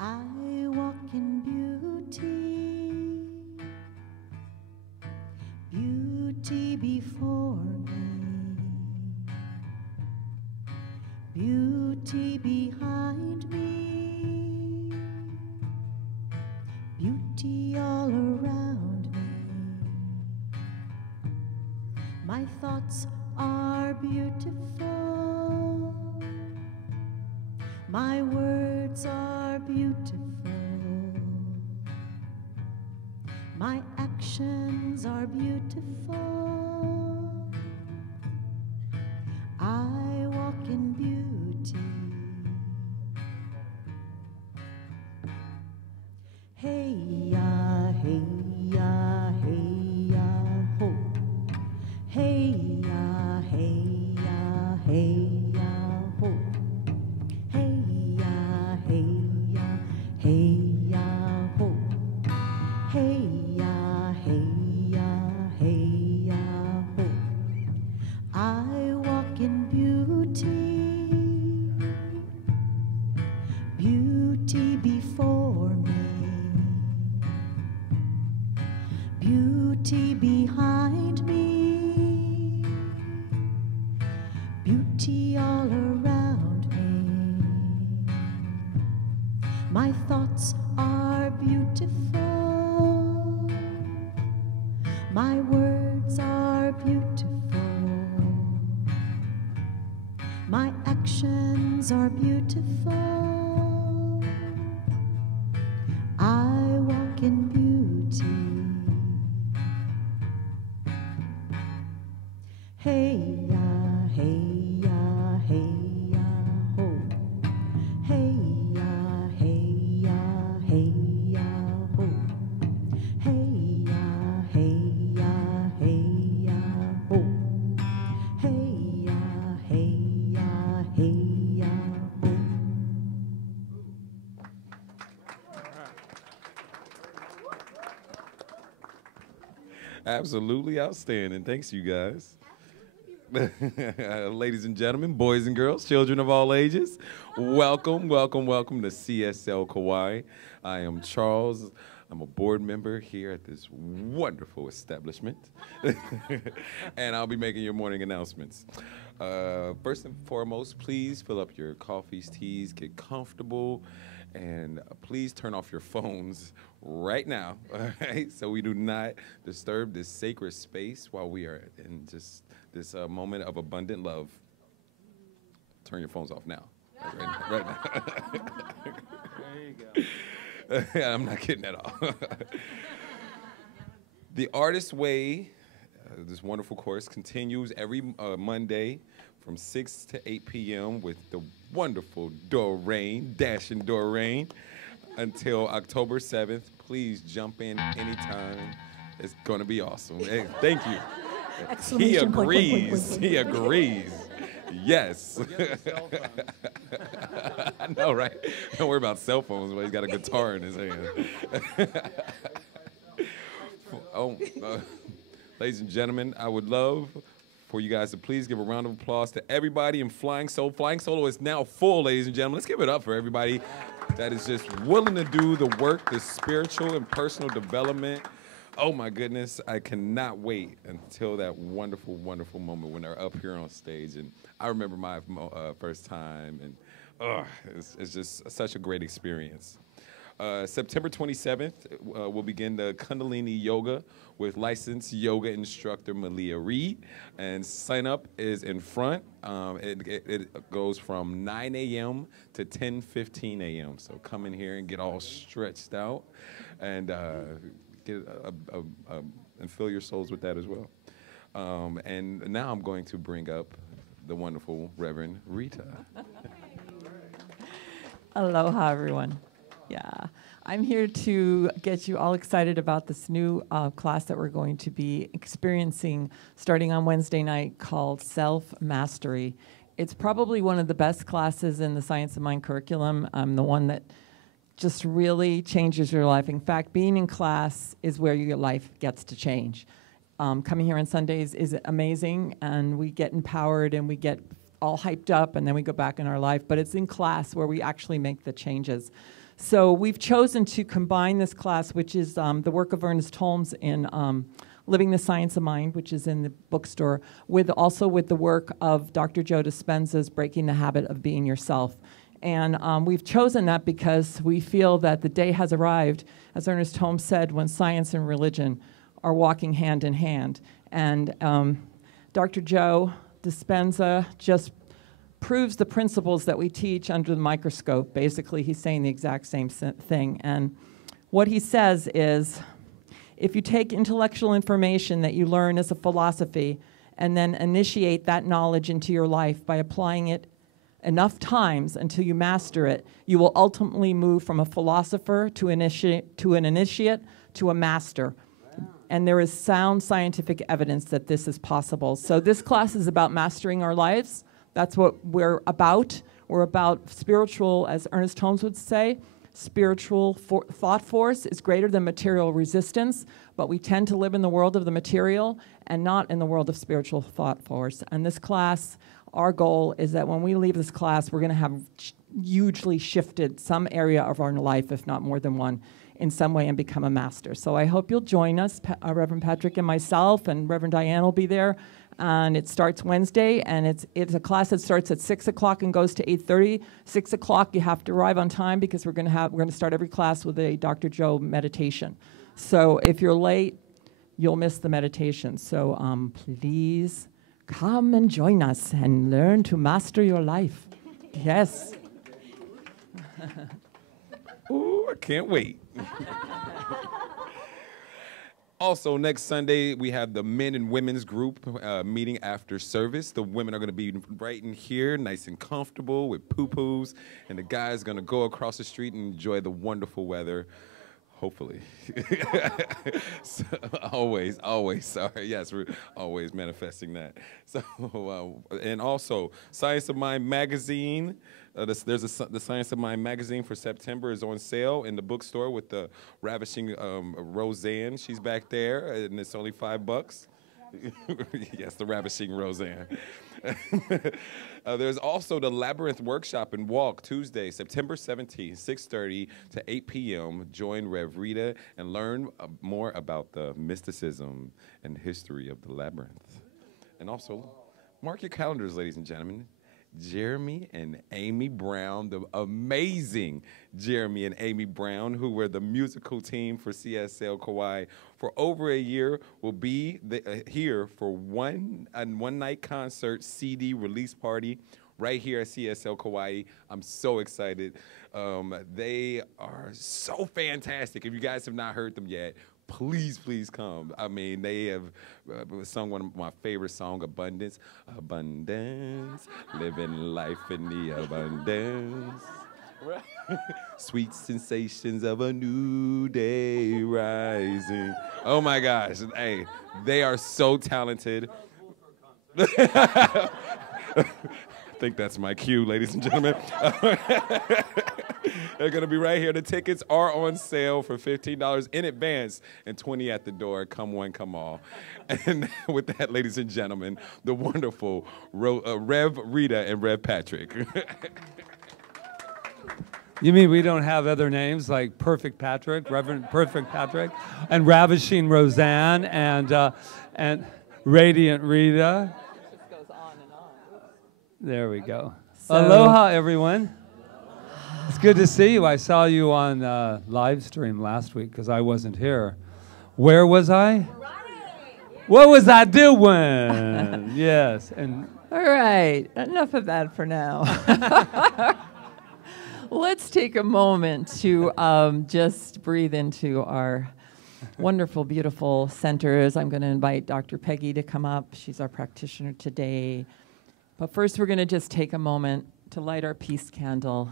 I walk in beauty, beauty before me, beauty behind me, beauty all around me. My thoughts are beautiful, my words are beautiful, my actions are beautiful. I walk in beauty. Hey ya, hey ya, hey ya, ho. Hey ya, hey ya, hey ya, ho. Hey ya, hey ya, hey ya, ho. Hey ya, hey ya, hey ya, ho. I walk in beauty, beauty before me, beauty behind me, beauty all around me. My thoughts are beautiful, my words are beautiful, my actions are beautiful. I walk in beauty. Hey ya, hey ya, hey ya, ho. Hey ya, hey ya, hey ya, ho. Hey ya, hey ya, hey ya, ho. Hey ya, hey ya, hey ya, ho. Absolutely outstanding. Thanks, you guys. Ladies and gentlemen, boys and girls, children of all ages, welcome, welcome, welcome to CSL Kauai. I am Charles. I'm a board member here at this wonderful establishment. And I'll be making your morning announcements. First and foremost, please fill up your coffees, teas, get comfortable, and please turn off your phones right now, all right? So we do not disturb this sacred space while we are in just this moment of abundant love. Turn your phones off now. Right now. There you go. I'm not kidding at all. The Artist's Way, this wonderful course, continues every Monday from 6 to 8 p.m. with the wonderful Doreen, dashing Doreen, until October 7th. Please jump in anytime. It's going to be awesome. Hey, thank you. He agrees. He agrees. Yes. I know, right? Don't worry about cell phones while he's got a guitar in his hand. Ladies and gentlemen, I would love for you guys to please give a round of applause to everybody in Flying Solo. Flying Solo is now full, ladies and gentlemen. Let's give it up for everybody that is just willing to do the work, the spiritual and personal development. Oh my goodness, I cannot wait until that wonderful, wonderful moment when they're up here on stage. And I remember my first time, and it's just such a great experience. September 27th, we'll begin the Kundalini Yoga with licensed yoga instructor Malia Reed. And sign up is in front. It goes from 9 a.m. to 10:15 a.m. So come in here and get all stretched out and and fill your souls with that as well. And now I'm going to bring up the wonderful Reverend Rita. Aloha, everyone. Yeah, I'm here to get you all excited about this new class that we're going to be experiencing starting on Wednesday night called Self-Mastery. It's probably one of the best classes in the Science of Mind curriculum, the one that just really changes your life. In fact, being in class is where your life gets to change. Coming here on Sundays is amazing, and we get empowered and we get all hyped up, and then we go back in our life. But it's in class where we actually make the changes. So we've chosen to combine this class, which is the work of Ernest Holmes in Living the Science of Mind, which is in the bookstore, also with the work of Dr. Joe Dispenza's Breaking the Habit of Being Yourself. And we've chosen that because we feel that the day has arrived, as Ernest Holmes said, when science and religion are walking hand in hand. And Dr. Joe Dispenza just proves the principles that we teach under the microscope. Basically, he's saying the exact same thing. And what he says is, if you take intellectual information that you learn as a philosophy and then initiate that knowledge into your life by applying it enough times until you master it, you will ultimately move from a philosopher to an initiate to a master. And there is sound scientific evidence that this is possible. So this class is about mastering our lives. That's what we're about. We're about spiritual, as Ernest Holmes would say, spiritual thought force is greater than material resistance, but we tend to live in the world of the material and not in the world of spiritual thought force. And this class, our goal is that when we leave this class, we're going to have hugely shifted some area of our life, if not more than one, in some way and become a master. So I hope you'll join us. Reverend Patrick and myself and Reverend Diane will be there. And it starts Wednesday, and it's a class that starts at 6 o'clock and goes to 8:30. 6 o'clock, you have to arrive on time because we're going to start every class with a Dr. Joe meditation. So if you're late, you'll miss the meditation. So please come and join us and learn to master your life. Yes. Ooh, I can't wait. Also, next Sunday, we have the men and women's group meeting after service. The women are going to be right in here, nice and comfortable with poo-poos, and the guys are going to go across the street and enjoy the wonderful weather, hopefully. So, always, sorry. Yes, we're always manifesting that. So, and also, Science of Mind magazine. The Science of Mind magazine for September is on sale in the bookstore with the ravishing Roseanne. She's back there, and it's only $5. Yes, the ravishing Roseanne. There's also the Labyrinth Workshop and Walk Tuesday, September 17th, 6:30 to 8 p.m. Join Rev Rita and learn more about the mysticism and history of the labyrinth. And also, mark your calendars, ladies and gentlemen. Jeremy and Amy Brown, the amazing Jeremy and Amy Brown, who were the musical team for CSL Kauai for over a year, will be here for a one-night concert CD release party right here at CSL Kauai. I'm so excited. They are so fantastic. If you guys have not heard them yet, please come. I mean, they have sung one of my favorite songs, Abundance. Abundance, living life in the abundance. Sweet sensations of a new day rising. Oh my gosh, hey, they are so talented. I think that's my cue, ladies and gentlemen. They're going to be right here. The tickets are on sale for $15 in advance and $20 at the door. Come one, come all. And with that, ladies and gentlemen, the wonderful Rev Rita and Rev Patrick. You mean we don't have other names like Perfect Patrick, Reverend Perfect Patrick, and Ravishing Roseanne, and Radiant Rita? It just goes on and on. There we go. So, aloha, everyone. It's good to see you. I saw you on live stream last week because I wasn't here. Where was I? What was I doing? Yes. And all right, enough of that for now. Let's take a moment to just breathe into our wonderful, beautiful centers. I'm going to invite Dr. Peggy to come up. She's our practitioner today. But first, we're going to just take a moment to light our peace candle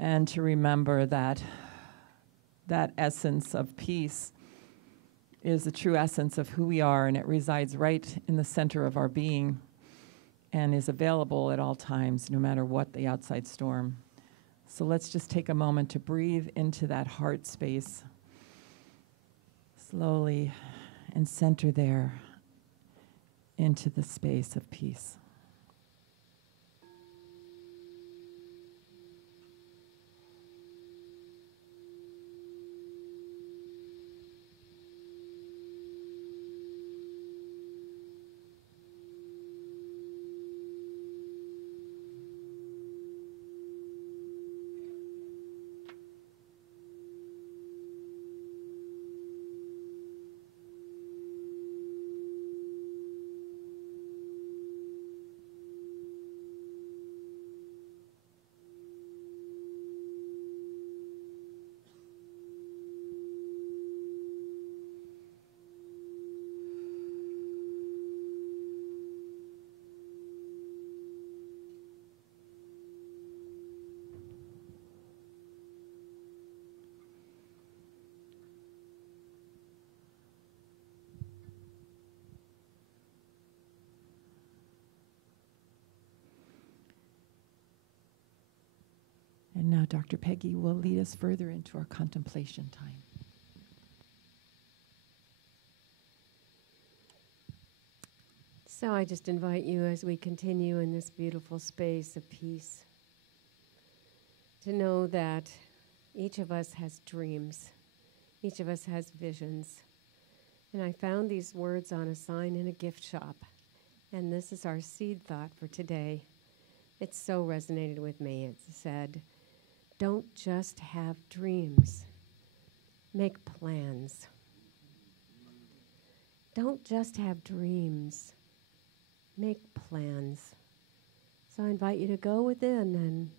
and to remember that that essence of peace is the true essence of who we are, and it resides right in the center of our being and is available at all times, no matter what the outside storm. So let's just take a moment to breathe into that heart space slowly and center there into the space of peace. Dr. Peggy will lead us further into our contemplation time. So I just invite you, as we continue in this beautiful space of peace, to know that each of us has dreams. Each of us has visions. And I found these words on a sign in a gift shop. And this is our seed thought for today. It so resonated with me. It said, don't just have dreams. Make plans. Don't just have dreams. Make plans. So I invite you to go within and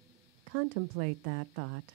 contemplate that thought.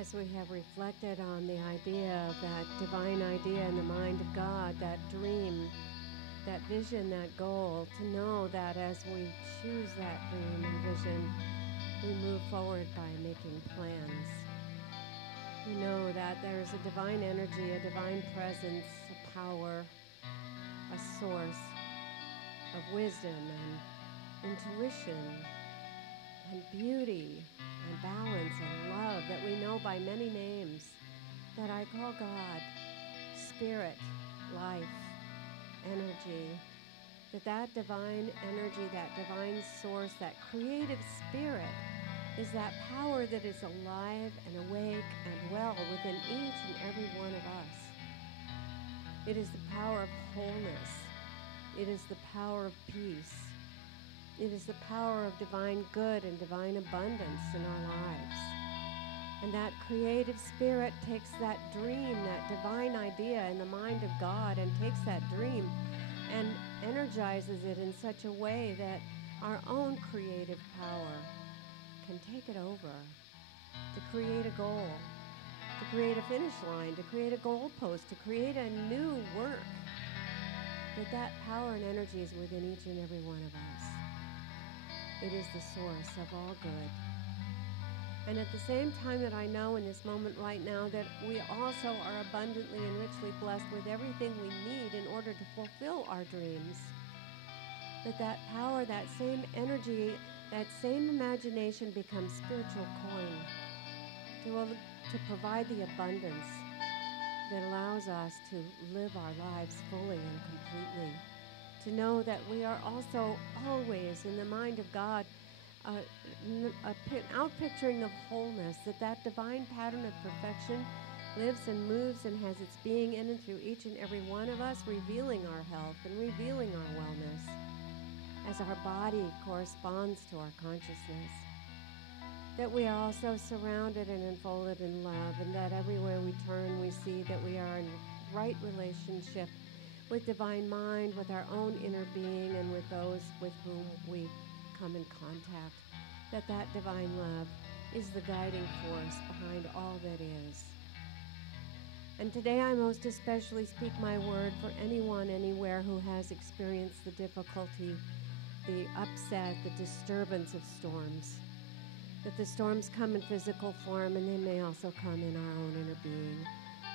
As we have reflected on the idea of that divine idea in the mind of God, that dream, that vision, that goal, to know that as we choose that dream and vision, we move forward by making plans. We know that there is a divine energy, a divine presence, a power, a source of wisdom and intuition and beauty and balance and love that we know by many names, that I call God, spirit, life, energy, that divine energy, that divine source, that creative spirit is that power that is alive and awake and well within each and every one of us. It is the power of wholeness. It is the power of peace. It is the power of divine good and divine abundance in our lives. And that creative spirit takes that dream, that divine idea in the mind of God, and takes that dream and energizes it in such a way that our own creative power can take it over to create a goal, to create a finish line, to create a goalpost, to create a new work. That power and energy is within each and every one of us. It is the source of all good. And at the same time that I know in this moment right now that we also are abundantly and richly blessed with everything we need in order to fulfill our dreams. That power, that same energy, that same imagination becomes spiritual coin to provide the abundance that allows us to live our lives fully and completely. To know that we are also always in the mind of God, outpicturing the wholeness, that divine pattern of perfection lives and moves and has its being in and through each and every one of us, revealing our health and revealing our wellness as our body corresponds to our consciousness. That we are also surrounded and enfolded in love, and that everywhere we turn we see that we are in right relationship with divine mind, with our own inner being, and with those with whom we come in contact. That divine love is the guiding force behind all that is. And today I most especially speak my word for anyone, anywhere who has experienced the difficulty, the upset, the disturbance of storms. That the storms come in physical form, and they may also come in our own inner being.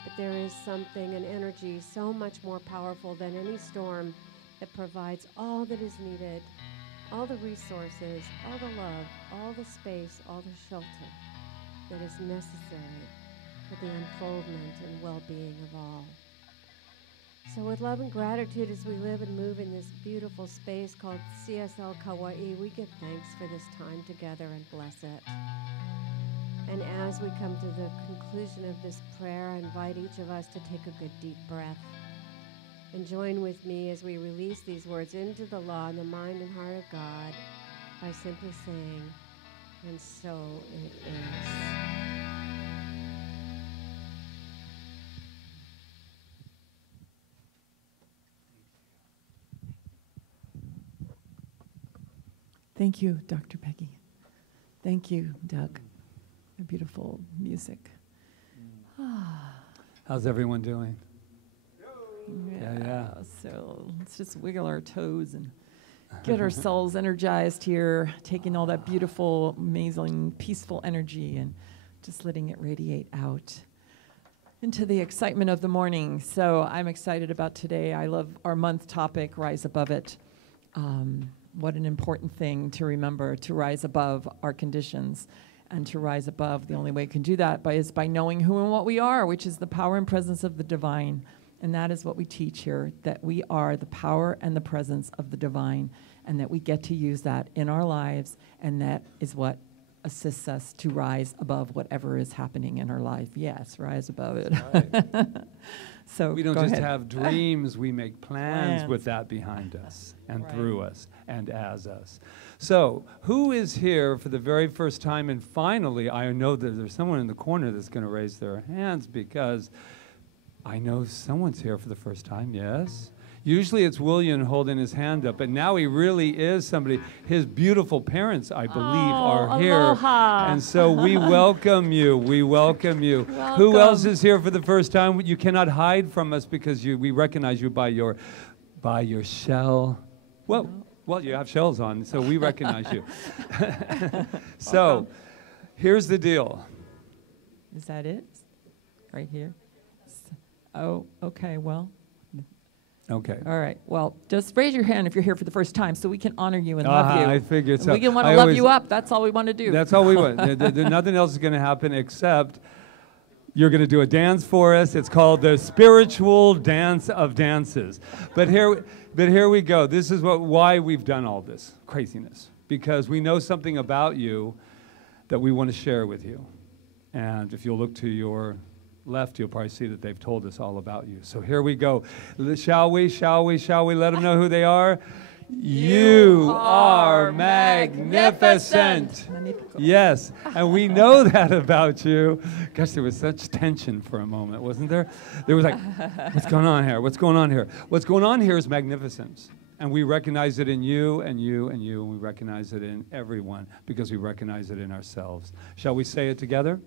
But there is something, an energy so much more powerful than any storm that provides all that is needed, all the resources, all the love, all the space, all the shelter that is necessary for the unfoldment and well-being of all. So with love and gratitude as we live and move in this beautiful space called CSL Kauai, we give thanks for this time together and bless it. And as we come to the conclusion of this prayer, I invite each of us to take a good deep breath and join with me as we release these words into the law and the mind and heart of God by simply saying, and so it is. Thank you, Dr. Peggy. Thank you, Doug. The beautiful music. How's everyone doing? Yeah. So let's just wiggle our toes and get ourselves energized here, taking all that beautiful, amazing, peaceful energy and just letting it radiate out into the excitement of the morning. So I'm excited about today. I love our month topic, Rise Above It. What an important thing to remember, to rise above our conditions and to rise above. The only way we can do that is by knowing who and what we are, which is the power and presence of the divine. And that is what we teach here, that we are the power and the presence of the divine, and that we get to use that in our lives, and that is what assists us to rise above whatever is happening in our life. Yes, rise above it. Right. So we don't just have dreams, we make plans with that behind us and through us and as us. So who is here for the very first time? And finally, I know that there's someone in the corner that's going to raise their hands, because I know someone's here for the first time, yes? Usually it's William holding his hand up, but now he really is somebody. His beautiful parents, I believe, are here. Aloha. And so we welcome you. We welcome you. Welcome. Who else is here for the first time? You cannot hide from us because we recognize you by your shell. Well, you have shells on, so we recognize you. So here's the deal. Is that it? Right here? Oh, okay, well. Okay. All right. Well, just raise your hand if you're here for the first time so we can honor you and love you. I figured so. We can want to love you up. That's all we want to do. That's all we want. Nothing else is going to happen except You're going to do a dance for us. It's called the Spiritual Dance of Dances. But here we go. This is why we've done all this craziness. Because we know something about you that we want to share with you. And if you'll look to your left, you'll probably see that they've told us all about you. So here we go. Shall we let them know who they are? You are magnificent. Yes, and we know that about you. Gosh, there was such tension for a moment, wasn't there? There was like, what's going on here? What's going on here? What's going on here is magnificence. And we recognize it in you and you and you, and we recognize it in everyone because we recognize it in ourselves. Shall we say it together?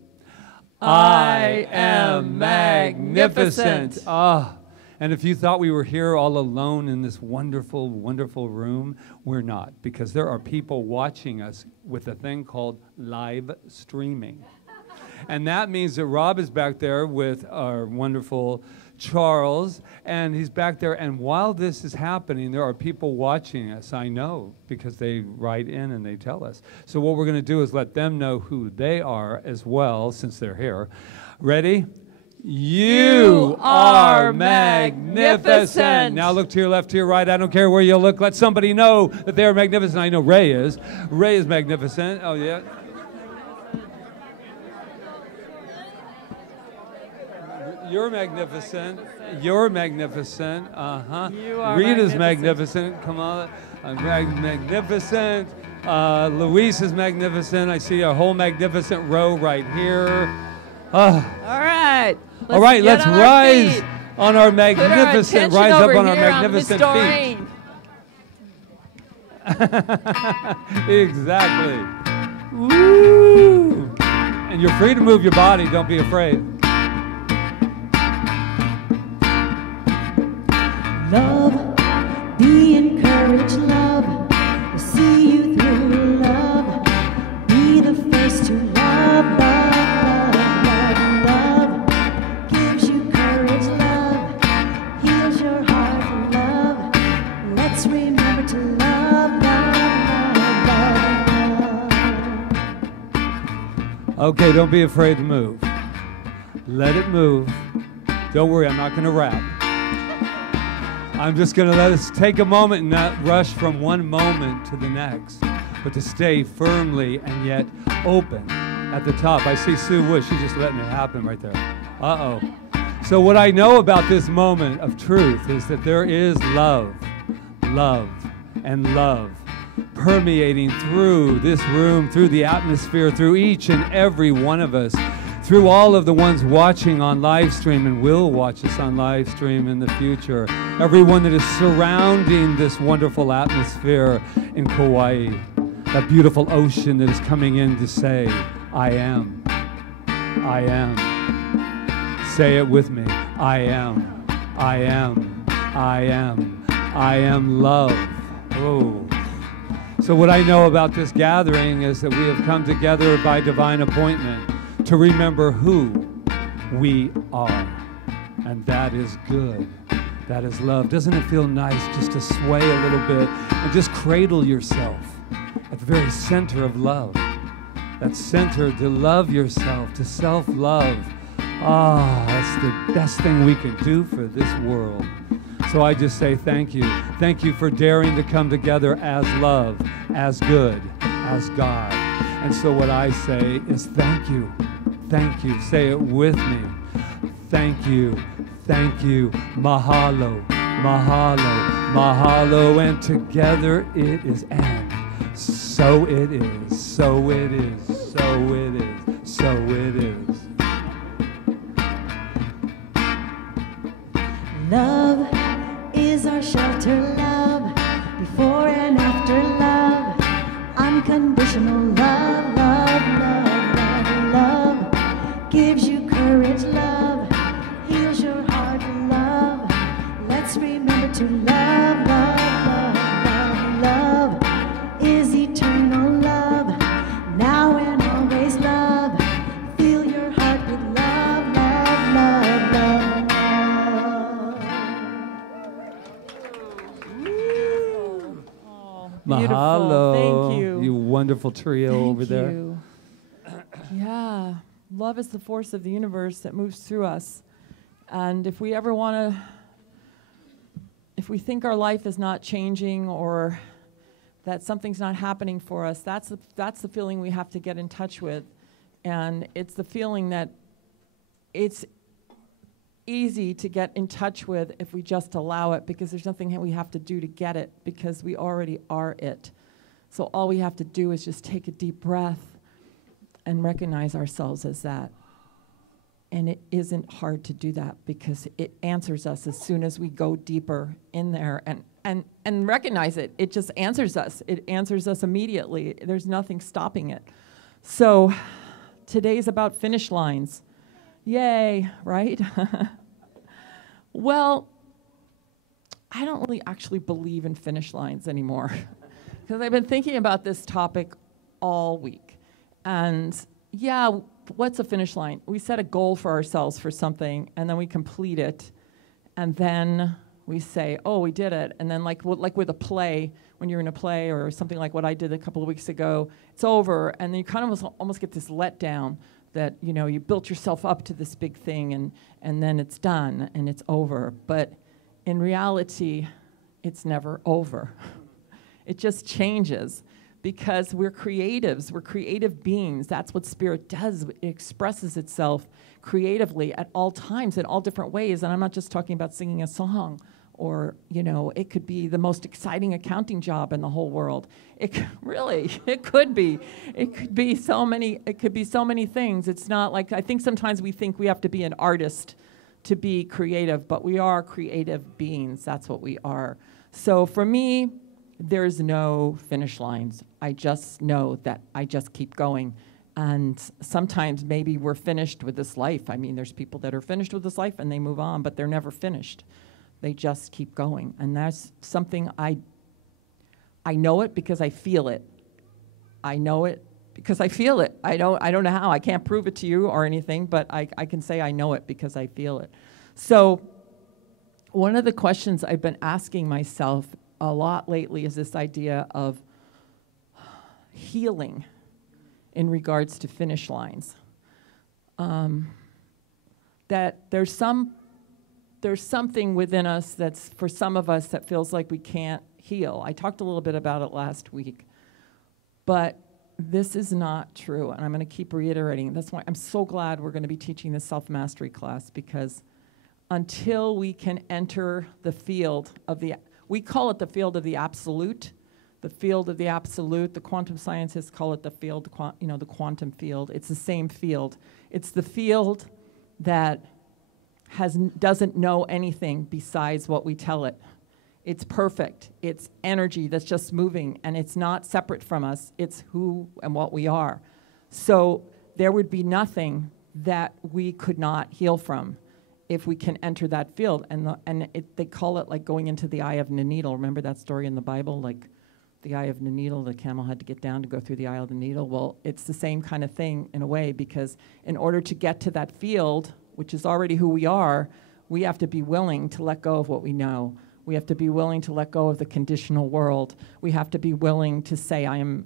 I am magnificent. Ah. And if you thought we were here all alone in this wonderful, wonderful room, we're not, because there are people watching us with a thing called live streaming. And that means that Rob is back there with our wonderful Charles, and he's back there. And while this is happening, there are people watching us, I know, because they write in and they tell us. So what we're going to do is let them know who they are as well, since they're here. Ready? You are magnificent. Now look to your left, to your right. I don't care where you look. Let somebody know that they're magnificent. I know Ray is. Ray is magnificent. Oh, yeah. You're magnificent. You're magnificent. Uh-huh. You are Rita's magnificent. Come on. Magnificent. Luis is magnificent. I see a whole magnificent row right here. All right. All right, let's rise on our magnificent, rise up on our magnificent feet. Exactly. Woo! And you're free to move your body, don't be afraid. Love, be encouraged, love, will see you through, love, be the first to love, love, love, love, gives you courage, love, heals your heart, love, let's remember to love, love, love, love. Okay, don't be afraid to move. Let it move. Don't worry, I'm not going to rap. I'm just going to let us take a moment and not rush from one moment to the next, but to stay firmly and yet open at the top. I see Sue Wood. She's just letting it happen right there. Uh-oh. So what I know about this moment of truth is that there is love, love, and love permeating through this room, through the atmosphere, through each and every one of us, through all of the ones watching on live stream and will watch us on live stream in the future. Everyone that is surrounding this wonderful atmosphere in Kauai, that beautiful ocean that is coming in to say, I am. I am. Say it with me. I am. I am. I am. I am love. Oh. So what I know about this gathering is that we have come together by divine appointment to remember who we are. And that is good. That is love. Doesn't it feel nice just to sway a little bit and just cradle yourself at the very center of love? That center to love yourself, to self-love. Ah, that's the best thing we can do for this world. So I just say thank you. Thank you for daring to come together as love, as good, as God. And so what I say is thank you. Thank you. Say it with me. Thank you. Thank you. Mahalo. Mahalo. Mahalo. And together it is and. So it is. So it is. So it is. So it is. Love is our shelter, love, before and after love, unconditional love, love, love, love, love, gives you courage, love, heals your heart, love, let's remember to love, love, love, love, love, is eternal love, now and always love, fill your heart with love, love, love, love. Beautiful. Mahalo. Thank you. You wonderful trio over there. Yeah. love is the force of the universe that moves through us. And if we ever want to, if we think our life is not changing or that something's not happening for us, that's the feeling we have to get in touch with. And it's the feeling that it's easy to get in touch with if we just allow it, because there's nothing we have to do to get it, because we already are it. So all we have to do is just take a deep breath and recognize ourselves as that. And it isn't hard to do that, because it answers us as soon as we go deeper in there and recognize it. It just answers us. It answers us immediately. There's nothing stopping it. So today's about finish lines. Yay, right? Well, I don't really actually believe in finish lines anymore, because I've been thinking about this topic all week. And yeah, what's a finish line? We set a goal for ourselves for something, and then we complete it, and then we say, oh, we did it. And then like with a play, when you're in a play or something like what I did a couple of weeks ago, it's over, and then you kind of almost get this letdown that, you know, you built yourself up to this big thing, and then it's done and it's over. But in reality, it's never over. It just changes, because we're creatives. We're creative beings. That's what spirit does. It expresses itself creatively at all times in all different ways. And I'm not just talking about singing a song, or, you know, it could be the most exciting accounting job in the whole world. It could be so many things. It's not like, I think sometimes we think we have to be an artist to be creative, but we are creative beings. That's what we are. So for me, there's no finish lines. I just know that I just keep going. And sometimes maybe we're finished with this life. I mean, there's people that are finished with this life and they move on, but they're never finished. They just keep going. And that's something I know it because I feel it. I know it because I feel it. I don't know how. I can't prove it to you or anything, but I can say I know it because I feel it. So one of the questions I've been asking myself a lot lately is this idea of healing in regards to finish lines. That there's something within us that's, for some of us, that feels like we can't heal. I talked a little bit about it last week, but this is not true, and I'm going to keep reiterating. That's why I'm so glad we're going to be teaching this self-mastery class, because until we can enter the field of we call it the field of the absolute, the quantum scientists call it the field, the quantum field. It's the same field. It's the field that doesn't know anything besides what we tell it. It's perfect. It's energy that's just moving, and it's not separate from us. It's who and what we are. So there would be nothing that we could not heal from if we can enter that field. And they call it like going into the eye of the needle. Remember that story in the Bible, like the eye of the needle, the camel had to get down to go through the eye of the needle? Well, it's the same kind of thing in a way, because in order to get to that field, which is already who we are, we have to be willing to let go of what we know. We have to be willing to let go of the conditional world. We have to be willing to say, I am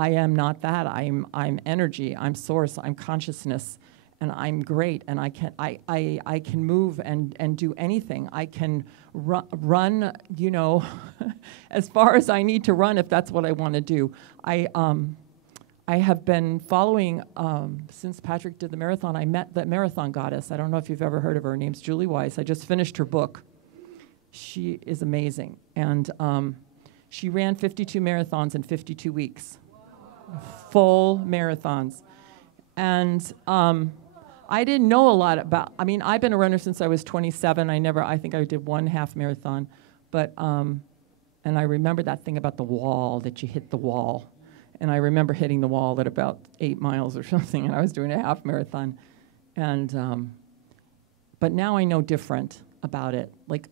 not that. I'm energy. I'm source. I'm consciousness, and I'm great. And I can move and do anything. I can run, as far as I need to run, if that's what I want to do. I have been following, since Patrick did the marathon. I met the marathon goddess. I don't know if you've ever heard of her. Her name's Julie Weiss. I just finished her book. She is amazing. And she ran 52 marathons in 52 weeks. Full marathons. And I didn't know a lot about, I've been a runner since I was 27. I think I did one half marathon. But, and I remember that thing about the wall, that you hit the wall. And I remember hitting the wall at about 8 miles or something, and I was doing a half marathon. And, but now I know different about it. Like,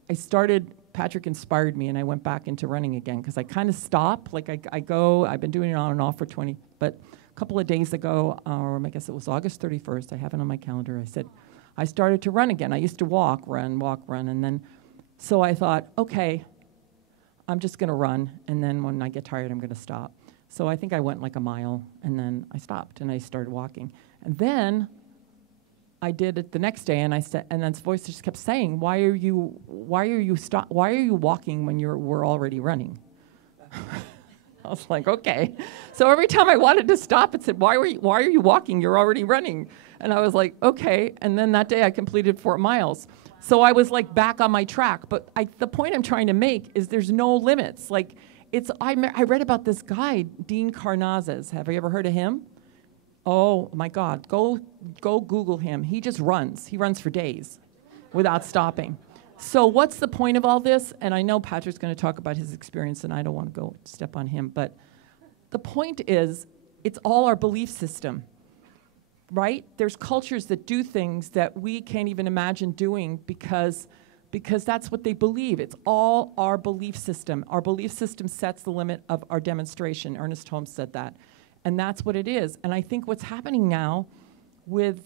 Patrick inspired me, and I went back into running again, because I kind of stopped. Like, I've been doing it on and off for 20, but a couple of days ago, or I guess it was August 31st, I have it on my calendar, I said, I started to run again. I used to walk, run, and then, so I thought, okay, I'm just going to run, and then when I get tired, I'm going to stop. So I think I went like a mile, and then I stopped, and I started walking. And then I did it the next day, and I said, and then this voice just kept saying, why are you walking when we're already running? I was like, okay. So every time I wanted to stop, it said, why are you walking? You're already running. And I was like, okay. And then that day I completed 4 miles. So I was like back on my track. But the point I'm trying to make is there's no limits. Like I read about this guy, Dean Karnazes. Have you ever heard of him? Oh my God, go Google him. He just runs. He runs for days without stopping. So what's the point of all this? And I know Patrick's going to talk about his experience, and I don't want to go step on him, but the point is, it's all our belief system, right? There's cultures that do things that we can't even imagine doing because that's what they believe. It's all our belief system. Our belief system sets the limit of our demonstration. Ernest Holmes said that. And that's what it is. And I think what's happening now with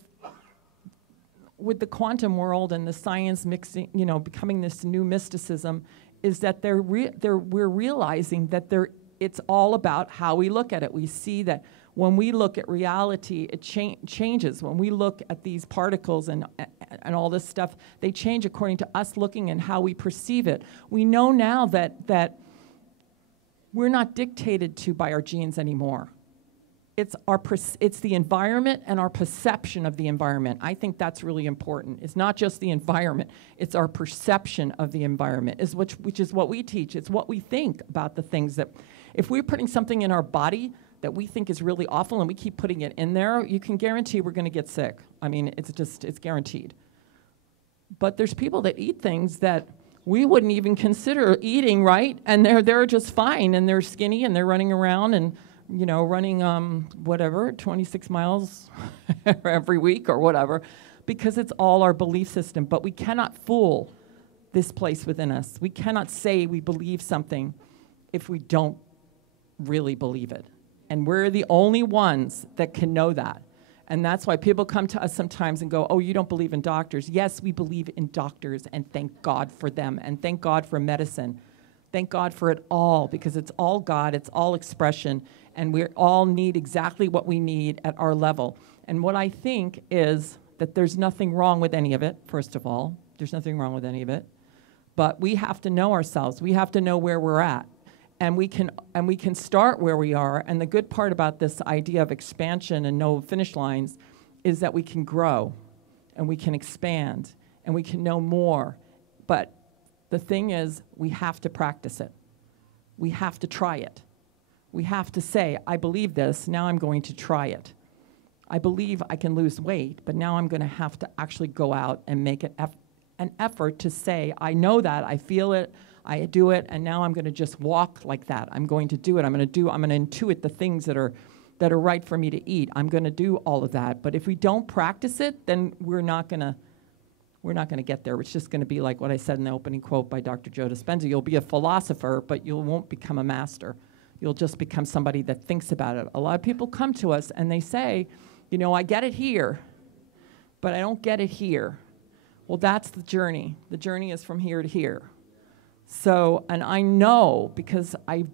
the quantum world and the science mixing, becoming this new mysticism, is that we're realizing that it's all about how we look at it. We see that when we look at reality, it changes. When we look at these particles and all this stuff, they change according to us looking and how we perceive it. We know now that we're not dictated to by our genes anymore. It's the environment and our perception of the environment. I think that's really important. It's not just the environment, it's our perception of the environment, which is what we teach. It's what we think about the things that, if we're putting something in our body that we think is really awful and we keep putting it in there, you can guarantee we're gonna get sick. I mean, it's guaranteed. But there's people that eat things that we wouldn't even consider eating, right? And they're just fine, and they're skinny, and they're running around and running 26 miles every week or whatever, because it's all our belief system. But we cannot fool this place within us. We cannot say we believe something if we don't really believe it. And we're the only ones that can know that. And that's why people come to us sometimes and go, oh, you don't believe in doctors. Yes, we believe in doctors, and thank God for them, and thank God for medicine. Thank God for it all, because it's all God, it's all expression, and we all need exactly what we need at our level. And what I think is that there's nothing wrong with any of it, first of all. There's nothing wrong with any of it. But we have to know ourselves. We have to know where we're at. And we can start where we are. And the good part about this idea of expansion and no finish lines is that we can grow, and we can expand, and we can know more. But the thing is, we have to practice it. We have to try it. We have to say, I believe this, now I'm going to try it. I believe I can lose weight, but now I'm going to have to actually go out and make an effort to say, I know that, I feel it, I do it, and now I'm going to just walk like that. I'm going to do it. I'm going to intuit the things that are right for me to eat. I'm going to do all of that. But if we don't practice it, then we're not going to get there. It's just going to be like what I said in the opening quote by Dr. Joe Dispenza. You'll be a philosopher, but you won't become a master. You'll just become somebody that thinks about it. A lot of people come to us and they say, I get it here, but I don't get it here. Well, that's the journey. The journey is from here to here. So, and I know because I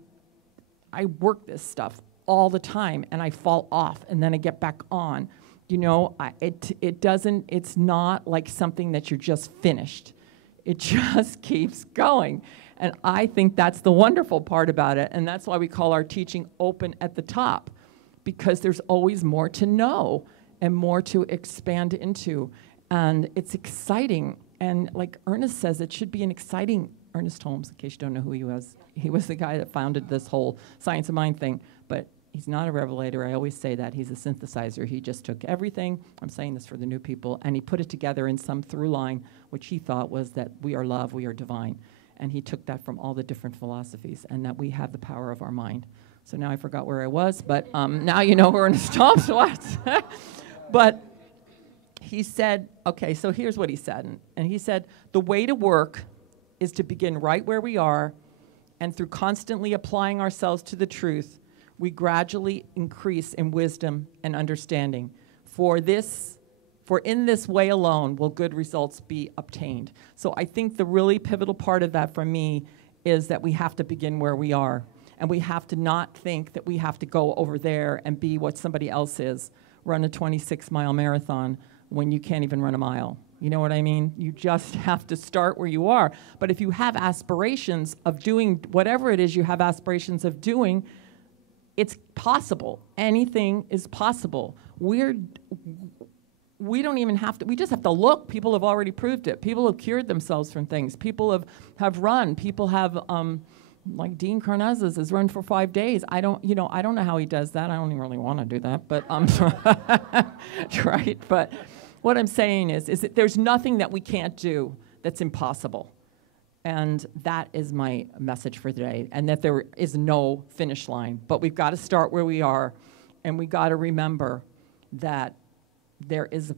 work this stuff all the time, and I fall off, and then I get back on. It's not like something that you're just finished. It just keeps going. And I think that's the wonderful part about it, and that's why we call our teaching open at the top, because there's always more to know and more to expand into. And it's exciting. And like Ernest says, it should be an exciting, Ernest Holmes, in case you don't know who he was the guy that founded this whole science of mind thing, but he's not a revelator. I always say that. He's a synthesizer. He just took everything, I'm saying this for the new people, and he put it together in some through line, which he thought was that we are love, we are divine. And he took that from all the different philosophies, and that we have the power of our mind. So now I forgot where I was, but now you know where Ernest Holmes was. But he said, okay, so here's what he said. And he said, the way to work is to begin right where we are, and through constantly applying ourselves to the truth, we gradually increase in wisdom and understanding. For in this way alone will good results be obtained. So I think the really pivotal part of that for me is that we have to begin where we are. And we have to not think that we have to go over there and be what somebody else is. run a 26-mile marathon when you can't even run a mile. You know what I mean? You just have to start where you are. But if you have aspirations of doing whatever it is you have aspirations of doing, it's possible. Anything is possible. We don't even have to, we just have to look. People have already proved it. People have cured themselves from things. People have run. People have, like Dean Karnazes has run for 5 days. I don't know how he does that. I don't even really want to do that, but, right? But what I'm saying is that there's nothing that we can't do that's impossible. And that is my message for today, and that there is no finish line. But we've got to start where we are, and we got to remember that there is a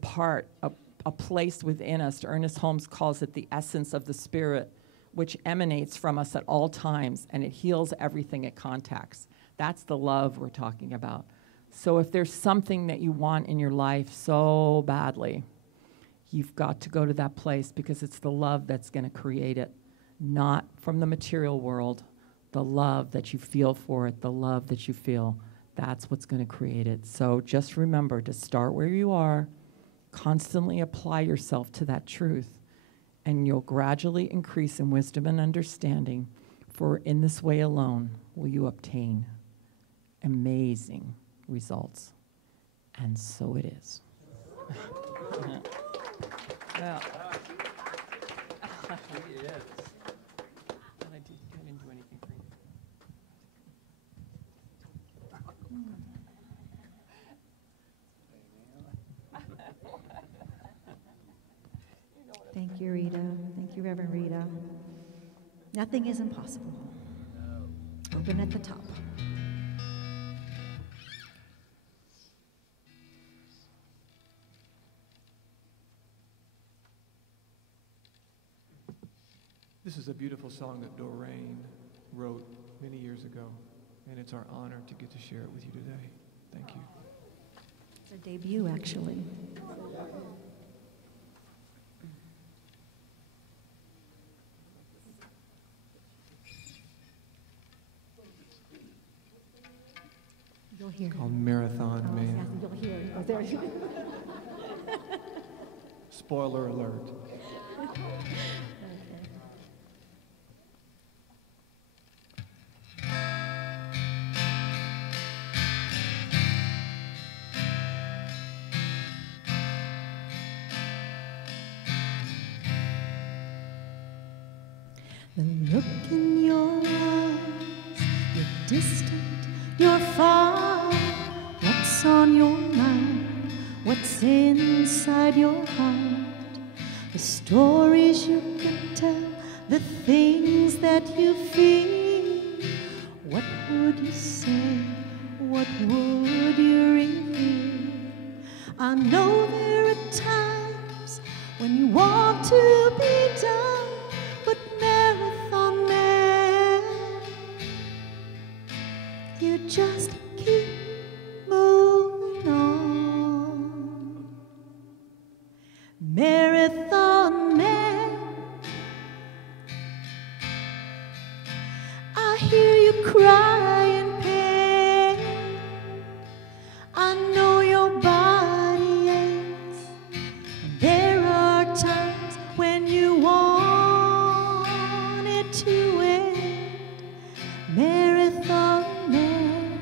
place within us. Ernest Holmes calls it the essence of the spirit, which emanates from us at all times, and it heals everything it contacts. That's the love we're talking about. So if there's something that you want in your life so badly, you've got to go to that place, because it's the love that's going to create it. Not from the material world, the love that you feel for it, the love that you feel, that's what's going to create it. So just remember to start where you are, constantly apply yourself to that truth, and you'll gradually increase in wisdom and understanding, for in this way alone will you obtain amazing results. And so it is. Yeah. Thank you, Rita. Thank you, Reverend Rita. Nothing is impossible. Open at the top. This is a beautiful song that Doreen wrote many years ago, and it's our honor to get to share it with you today. Thank you. It's our debut, actually. You'll hear. Called Marathon Man. Yeah, you'll hear. Oh, there you go. Spoiler alert. The look in your eyes, you're distant, you're far. What's on your mind? What's inside your heart? The stories you can tell, the things that you feel. What would you say? What would you reveal? I know there are times when you want to be done, but Marathon Man, you just keep moving on. Marathon Man, I hear you cry in pain. I know your body aches. There are times when you want it to end. Marathon Man,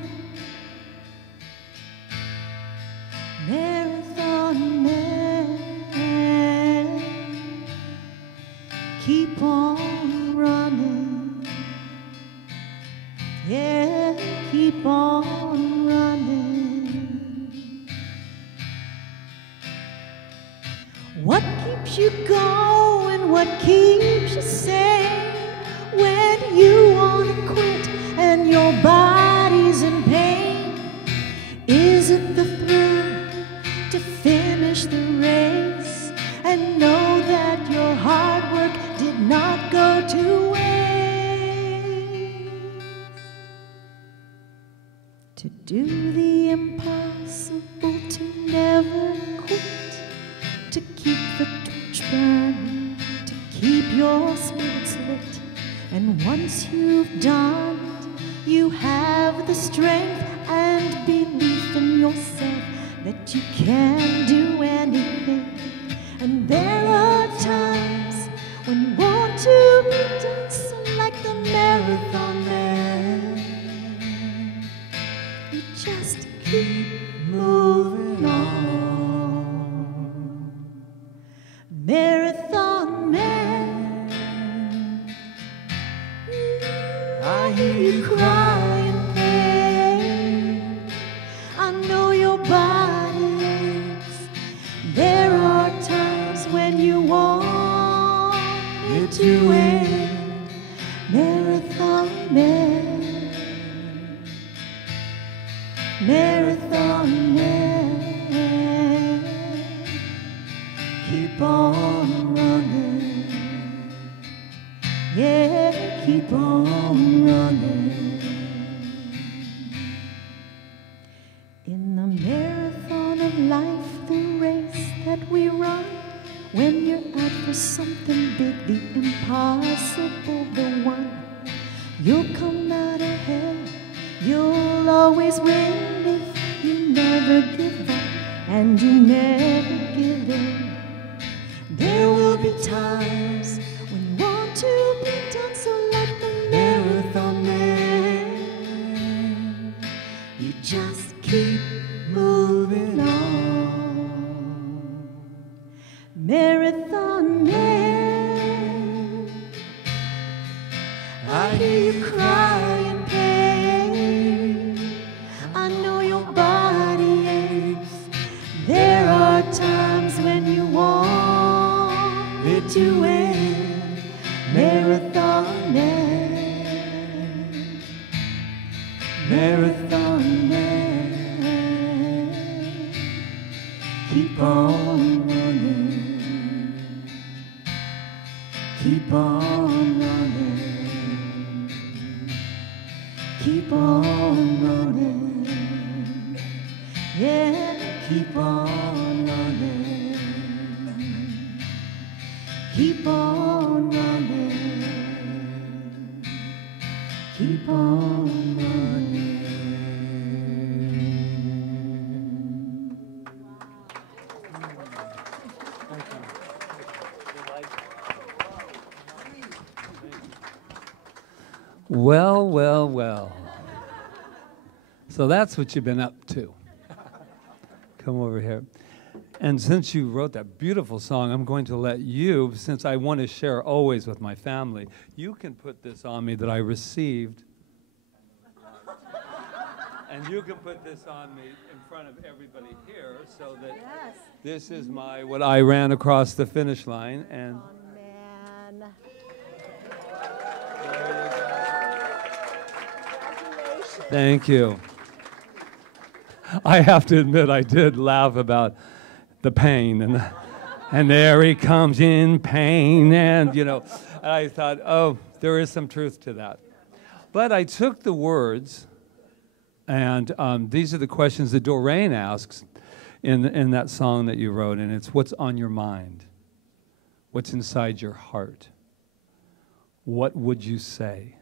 Marathon Man, keep on running. Yeah, keep on running. What keeps you going? What keeps you sane when you want to quit and your body's in pain? Is it the thrill to finish the race and know that your hard work did not go to waste? To do the impossible, to never quit, to keep the torch burning, to keep your spirits lit. And once you've done it, you have the strength and belief in yourself that you Marathon man, I hear you cry in pain. I know your body aches. There are times when you want it to end. Marathon man, marathon man, keep on running. Yeah, keep on running. In the marathon of life, the race that we run, when you're out for something big, the impossible, the one, you'll come out ahead. You'll always win if you never give up and you never give in. There will be times when you want to be done, so like the marathon man, you just keep moving on. Marathon man, I hear you cry in pain. I know your body aches. There are times when you want it to end. Marathon man, marathon man, keep on running, keep on running, keep on running, yeah, keep on running, keep on running, keep on running. Well, well, well. So that's what you've been up to. Come over here. And since you wrote that beautiful song, I'm going to let you, since I want to share always with my family, you can put this on me that I received. And you can put this on me in front of everybody here so that this is my, what I ran across the finish line. And Oh, man. thank you. I have to admit, I did laugh about the pain, and there he comes in pain, and and I thought, oh, there is some truth to that. But I took the words, and these are the questions that Doreen asks in that song that you wrote, and it's what's on your mind, what's inside your heart, what would you say?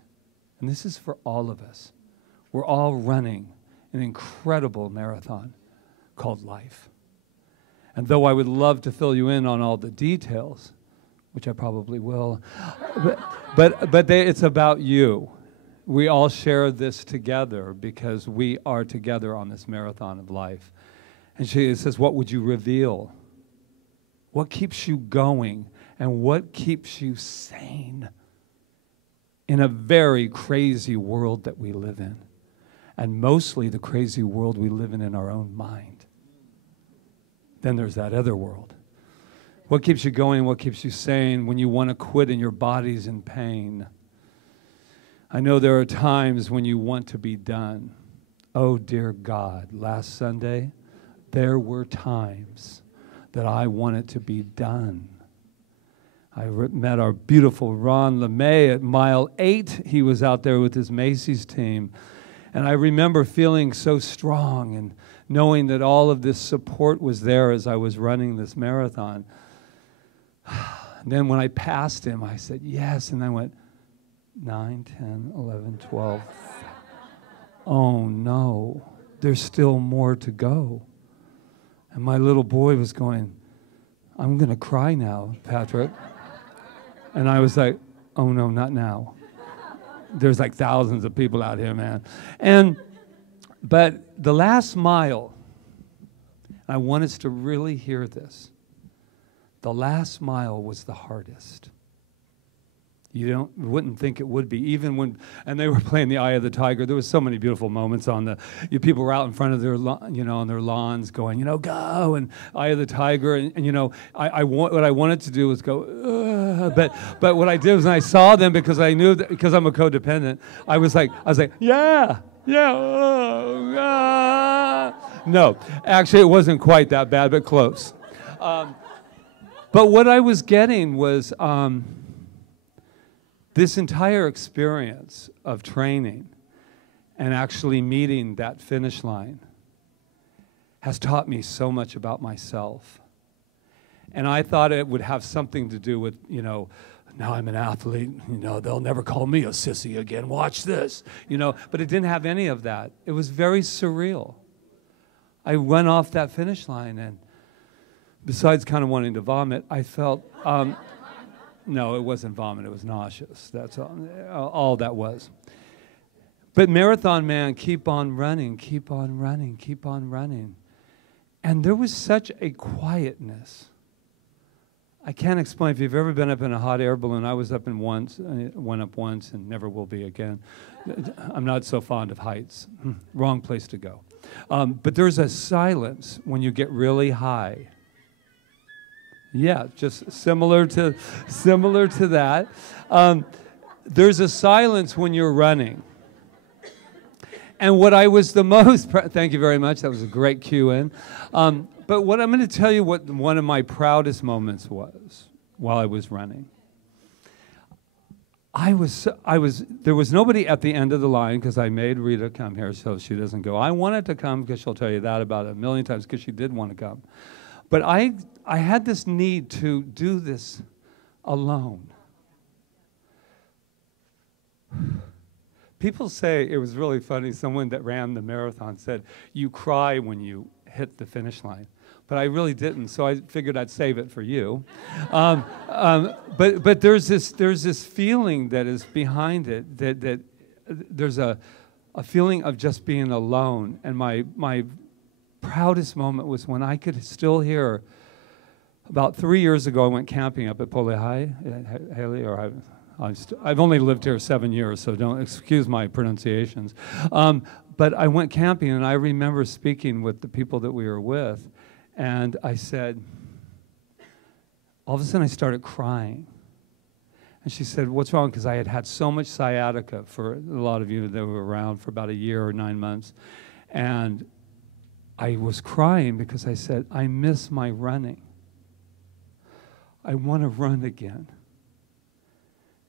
And this is for all of us. We're all running an incredible marathon called life. And though I would love to fill you in on all the details, which I probably will, but it's about you. We all share this together because we are together on this marathon of life. And she says, what would you reveal? What keeps you going? And what keeps you sane in a very crazy world that we live in? And mostly the crazy world we live in our own mind. Then there's that other world. What keeps you going? What keeps you sane when you want to quit and your body's in pain? I know there are times when you want to be done. Oh, dear God, last Sunday, there were times that I wanted to be done. I met our beautiful Ron LeMay at mile 8. He was out there with his Macy's team. And I remember feeling so strong and knowing that all of this support was there as I was running this marathon. And then when I passed him, I said, yes. And I went, 9, 10, 11, 12. Oh, no. There's still more to go. And my little boy was going, I'm going to cry now, Patrick. And I was like, oh, no, not now. There's like thousands of people out here, man. But the last mile, I want us to really hear this. The last mile was the hardest. You wouldn't think it would be, even when, and they were playing the Eye of the Tiger. There was so many beautiful moments on the, people were out in front of their, on their lawns going, go, and Eye of the Tiger, and what I wanted to do was go, but what I did was, when I saw them, because I knew that, because I'm a codependent, I was like, yeah. No, actually, it wasn't quite that bad, but close. But what I was getting was, this entire experience of training and actually meeting that finish line has taught me so much about myself. And I thought it would have something to do with, now I'm an athlete, they'll never call me a sissy again, watch this, but it didn't have any of that. It was very surreal. I went off that finish line, and besides kind of wanting to vomit, I felt, no, it wasn't vomit, it was nauseous. That's all that was. But marathon man, keep on running, keep on running, keep on running. And there was such a quietness. I can't explain. If you've ever been up in a hot air balloon, I was up in once, went up once and never will be again. I'm not so fond of heights. Wrong place to go. But there's a silence when you get really high. Yeah, just similar to that. There's a silence when you're running. And what I was the most, thank you very much, that was a great cue in. But what I'm going to tell you what one of my proudest moments was while I was running. There was nobody at the end of the line, because I made Rita come here so she doesn't go. I wanted to come, because she'll tell you that about a million times, because she did want to come. But I had this need to do this alone. People say, it was really funny, someone that ran the marathon said, you cry when you hit the finish line. But I really didn't, so I figured I'd save it for you. But there's this feeling that is behind it, that there's a feeling of just being alone. And my proudest moment was when I could still hear, about 3 years ago, I went camping up at Kaua'i, Haley, or I've only lived here 7 years, so don't excuse my pronunciations. But I went camping, and I remember speaking with the people that we were with, and I said, all of a sudden I started crying. And she said, what's wrong? Because I had had so much sciatica, for a lot of you that were around, for about a year or 9 months. And I was crying because I said, I miss my running. I want to run again.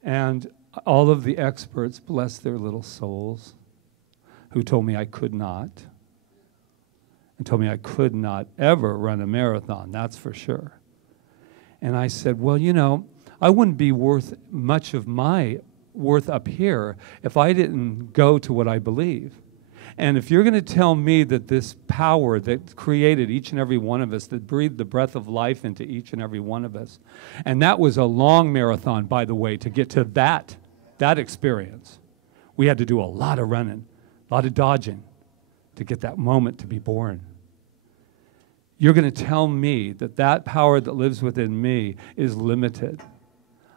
And all of the experts, bless their little souls, who told me I could not, and told me I could not ever run a marathon, that's for sure. And I said, well, I wouldn't be worth much of my worth up here if I didn't go to what I believe. And if you're going to tell me that this power that created each and every one of us, that breathed the breath of life into each and every one of us, and that was a long marathon, by the way, to get to that experience. We had to do a lot of running, a lot of dodging to get that moment to be born. You're going to tell me that power that lives within me is limited.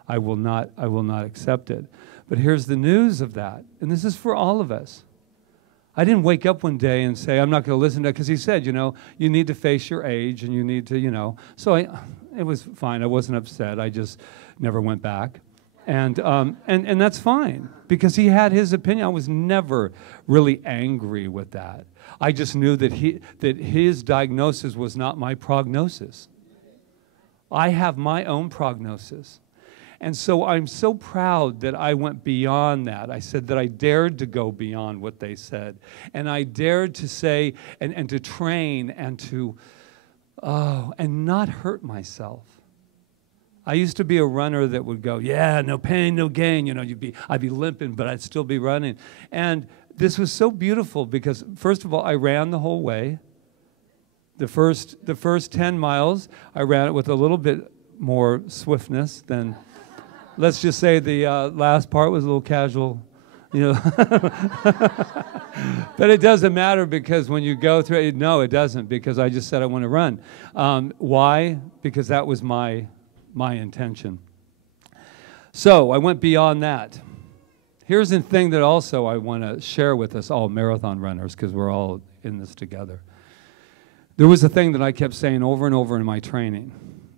I will not accept it. But here's the news of that, and this is for all of us. I didn't wake up one day and say, I'm not going to listen to it, because he said, you need to face your age, and you need to, So it was fine. I wasn't upset. I just never went back. And that's fine, because he had his opinion. I was never really angry with that. I just knew that his diagnosis was not my prognosis. I have my own prognosis. And so I'm so proud that I went beyond that. I said that I dared to go beyond what they said. And I dared to say and to train and to, and not hurt myself. I used to be a runner that would go, yeah, no pain, no gain. I'd be limping, but I'd still be running. And this was so beautiful because, first of all, I ran the whole way. The first 10 miles, I ran it with a little bit more swiftness than... Let's just say the last part was a little casual, You know, but it doesn't matter because when you go through it, no, it doesn't, because I just said I want to run. Why? Because that was my intention. So I went beyond that. Here's the thing that also I want to share with us all marathon runners, because we're all in this together. There was a thing that I kept saying over and over in my training,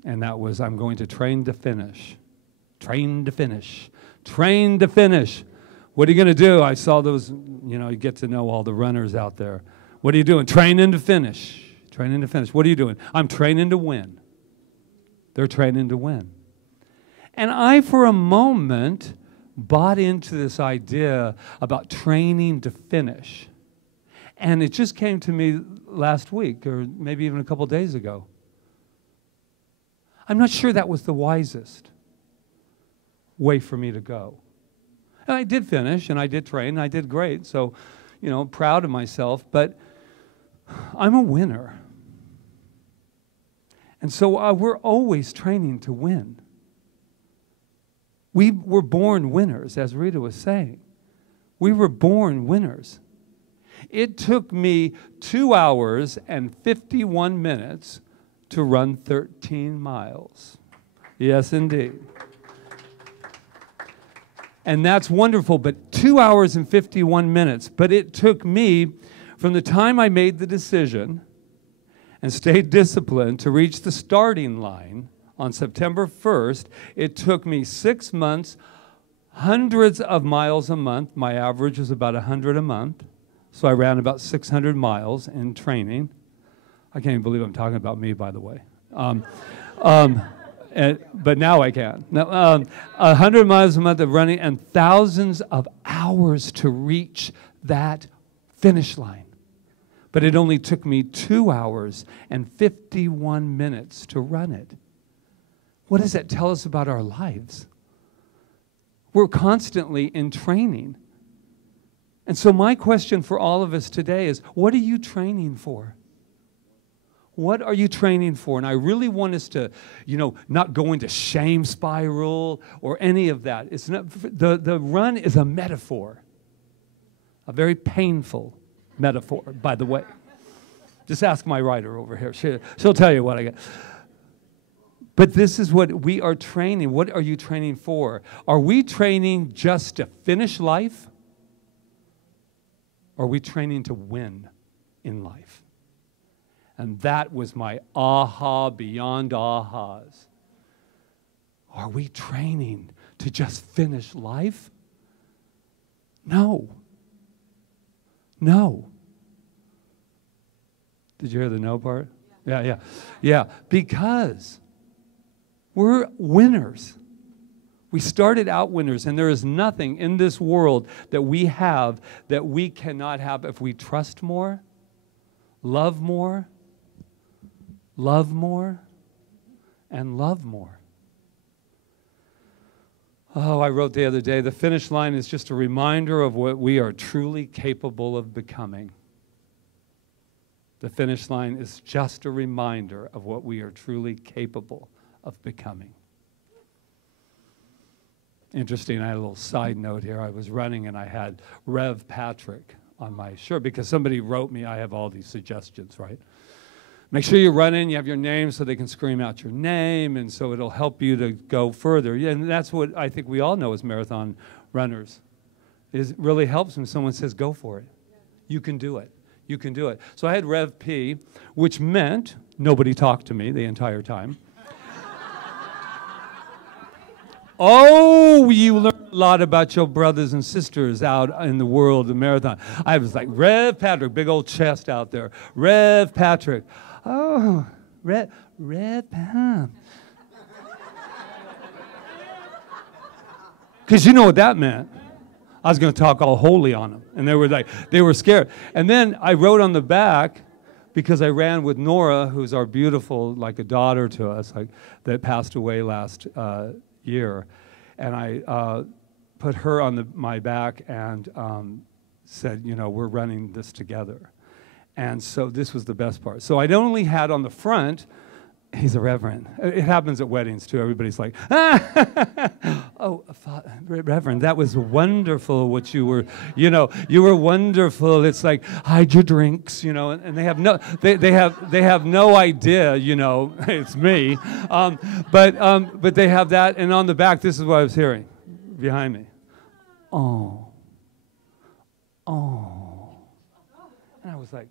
and that was, I'm going to train to finish. Train to finish. Train to finish. What are you going to do? I saw those, you get to know all the runners out there. What are you doing? Training to finish. Training to finish. What are you doing? I'm training to win. They're training to win. And I, for a moment, bought into this idea about training to finish. And it just came to me last week, or maybe even a couple days ago. I'm not sure that was the wisest way for me to go. And I did finish, and I did train, and I did great, so, proud of myself, but I'm a winner. And so we're always training to win. We were born winners, as Rita was saying. We were born winners. It took me 2 hours and 51 minutes to run 13 miles. Yes, indeed. And that's wonderful, but 2 hours and 51 minutes. But it took me, from the time I made the decision and stayed disciplined to reach the starting line on September 1st, it took me 6 months, hundreds of miles a month. My average was about 100 a month. So I ran about 600 miles in training. I can't even believe I'm talking about me, by the way. But now I can. 100 miles a month of running and thousands of hours to reach that finish line. But it only took me 2 hours and 51 minutes to run it. What does that tell us about our lives? We're constantly in training. And so my question for all of us today is, what are you training for? What are you training for? And I really want us to, not go into shame spiral or any of that. It's not, the run is a metaphor, a very painful metaphor, by the way. Just ask my writer over here. She'll tell you what I got. But this is what we are training. What are you training for? Are we training just to finish life? Or are we training to win in life? And that was my aha beyond ahas. Are we training to just finish life? No. No. Did you hear the no part? Yeah, because we're winners. We started out winners, and there is nothing in this world that we have that we cannot have if we trust more, love more, and love more. Oh, I wrote the other day, the finish line is just a reminder of what we are truly capable of becoming. The finish line is just a reminder of what we are truly capable of becoming. Interesting, I had a little side note here. I was running and I had Rev Patrick on my shirt because somebody wrote me, I have all these suggestions, right? Make sure you run in, you have your name so they can scream out your name, and so it'll help you to go further. Yeah, and that's what I think we all know as marathon runners. It really helps when someone says, go for it. You can do it. You can do it. So I had Rev P, which meant nobody talked to me the entire time. Oh, you learn a lot about your brothers and sisters out in the world of marathon. I was like, Rev Patrick, big old chest out there. Rev Patrick. Oh, Rev Patrick. Because you know what that meant. I was going to talk all holy on them. And they were scared. And then I wrote on the back, because I ran with Nora, who's our beautiful, like a daughter to us, that passed away last year, and I put her on my back and said, we're running this together. And so this was the best part. So I only had on the front He's a reverend. It happens at weddings, too. Everybody's like, oh, Reverend, that was wonderful what you were, you were wonderful. It's like, hide your drinks, and they have they have no idea, it's me. But they have that, and on the back, this is what I was hearing behind me. Oh. And I was like,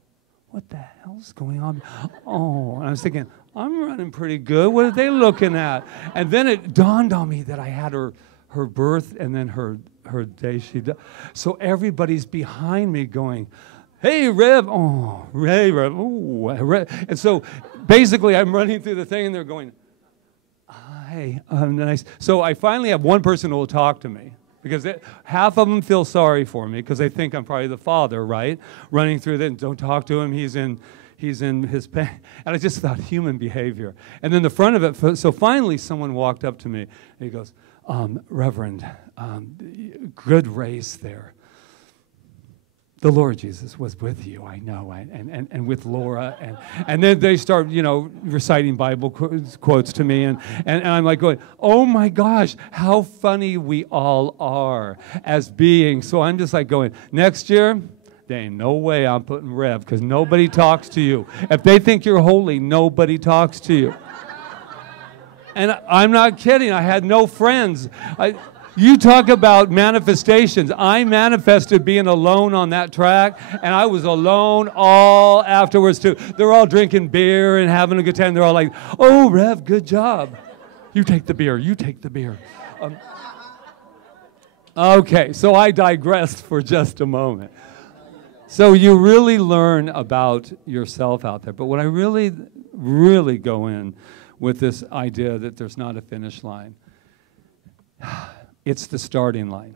what the hell's going on? Oh, and I was thinking, I'm running pretty good. What are they looking at? And then it dawned on me that I had her birth and then her day she died. So everybody's behind me going, hey, Rev. Oh, hey, Rev. Ooh, Rev. And so basically I'm running through the thing and they're going, hey, nice. So I finally have one person who will talk to me. Because half of them feel sorry for me because they think I'm probably the father, right? Running through that, don't talk to him, he's in his pain. And I just thought, human behavior. And then the front of it, so finally someone walked up to me and he goes, Reverend, good race there. The Lord Jesus was with you, I know, and with Laura. And then they start, reciting Bible quotes to me. And I'm like going, oh my gosh, how funny we all are as beings. So I'm just like going, next year, there ain't no way I'm putting Rev, because nobody talks to you. If they think you're holy, nobody talks to you. And I'm not kidding. I had no friends. You talk about manifestations. I manifested being alone on that track, and I was alone all afterwards, too. They're all drinking beer and having a good time. They're all like, oh, Rev, good job. You take the beer. You take the beer. Okay, so I digressed for just a moment. So you really learn about yourself out there. But what I really, really go in with this idea that there's not a finish line, it's the starting line.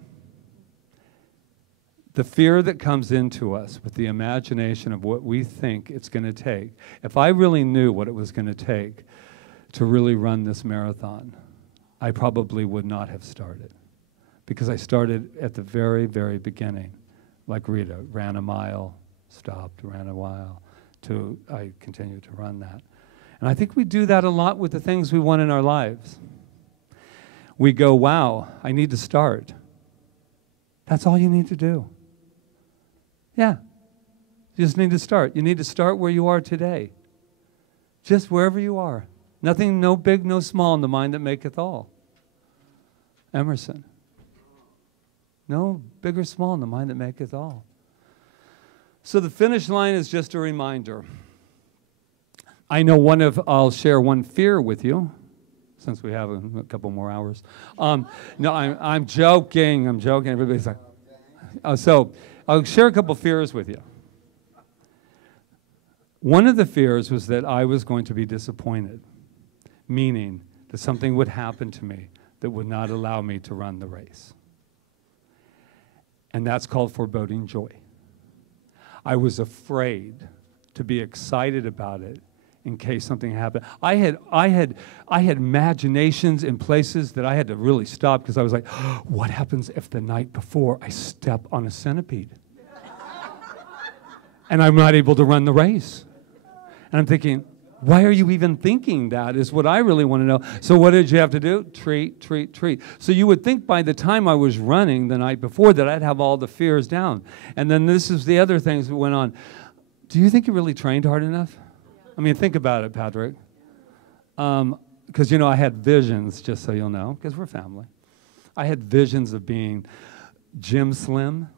The fear that comes into us with the imagination of what we think it's going to take. If I really knew what it was going to take to really run this marathon, I probably would not have started. Because I started at the very, very beginning. Like Rita, ran a mile, stopped, ran a while, I continued to run that. And I think we do that a lot with the things we want in our lives. We go, wow, I need to start. That's all you need to do. Yeah, you just need to start. You need to start where you are today. Just wherever you are. Nothing, no big, no small in the mind that maketh all. Emerson. No big or small in the mind that maketh all. So the finish line is just a reminder. I know I'll share one fear with you, since we have a couple more hours. No, I'm joking. I'm joking. Everybody's like, so I'll share a couple fears with you. One of the fears was that I was going to be disappointed, meaning that something would happen to me that would not allow me to run the race. And that's called foreboding joy. I was afraid to be excited about it in case something happened. I had imaginations in places that I had to really stop because I was like, what happens if the night before I step on a centipede? And I'm not able to run the race. And I'm thinking, why are you even thinking that is what I really want to know. So what did you have to do? Treat, treat, treat. So you would think by the time I was running the night before that I'd have all the fears down. And then this is the other things that went on. Do you think you really trained hard enough? I mean, think about it, Patrick. Because, I had visions, just so you'll know, because we're family. I had visions of being Jim Slim.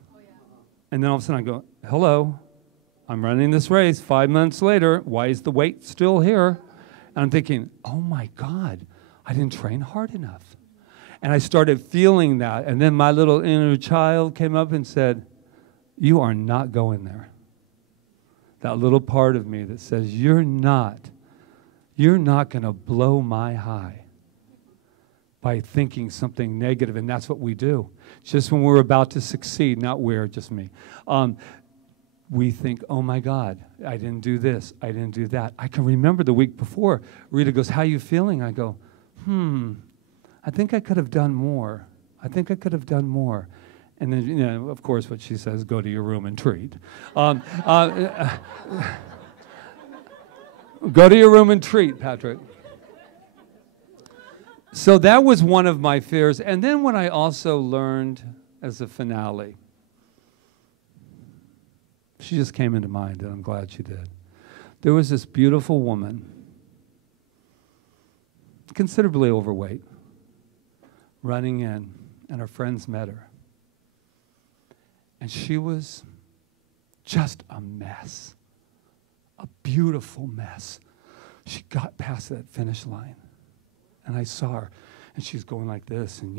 And then all of a sudden I go, hello, I'm running this race 5 months later. Why is the weight still here? And I'm thinking, oh my God, I didn't train hard enough. And I started feeling that. And then my little inner child came up and said, you are not going there. That little part of me that says, you're not going to blow my high by thinking something negative. And that's what we do. Just when we're about to succeed, not we're, just me. We think, oh my God, I didn't do this, I didn't do that. I can remember the week before, Rita goes, how are you feeling? I go, I think I could have done more. I think I could have done more. And then, of course, what she says, go to your room and treat. Go to your room and treat, Patrick. So that was one of my fears. And then when I also learned as a finale, she just came into mind, and I'm glad she did. There was this beautiful woman, considerably overweight, running in, and her friends met her. And she was just a mess, a beautiful mess. She got past that finish line, and I saw her, and she's going like this, and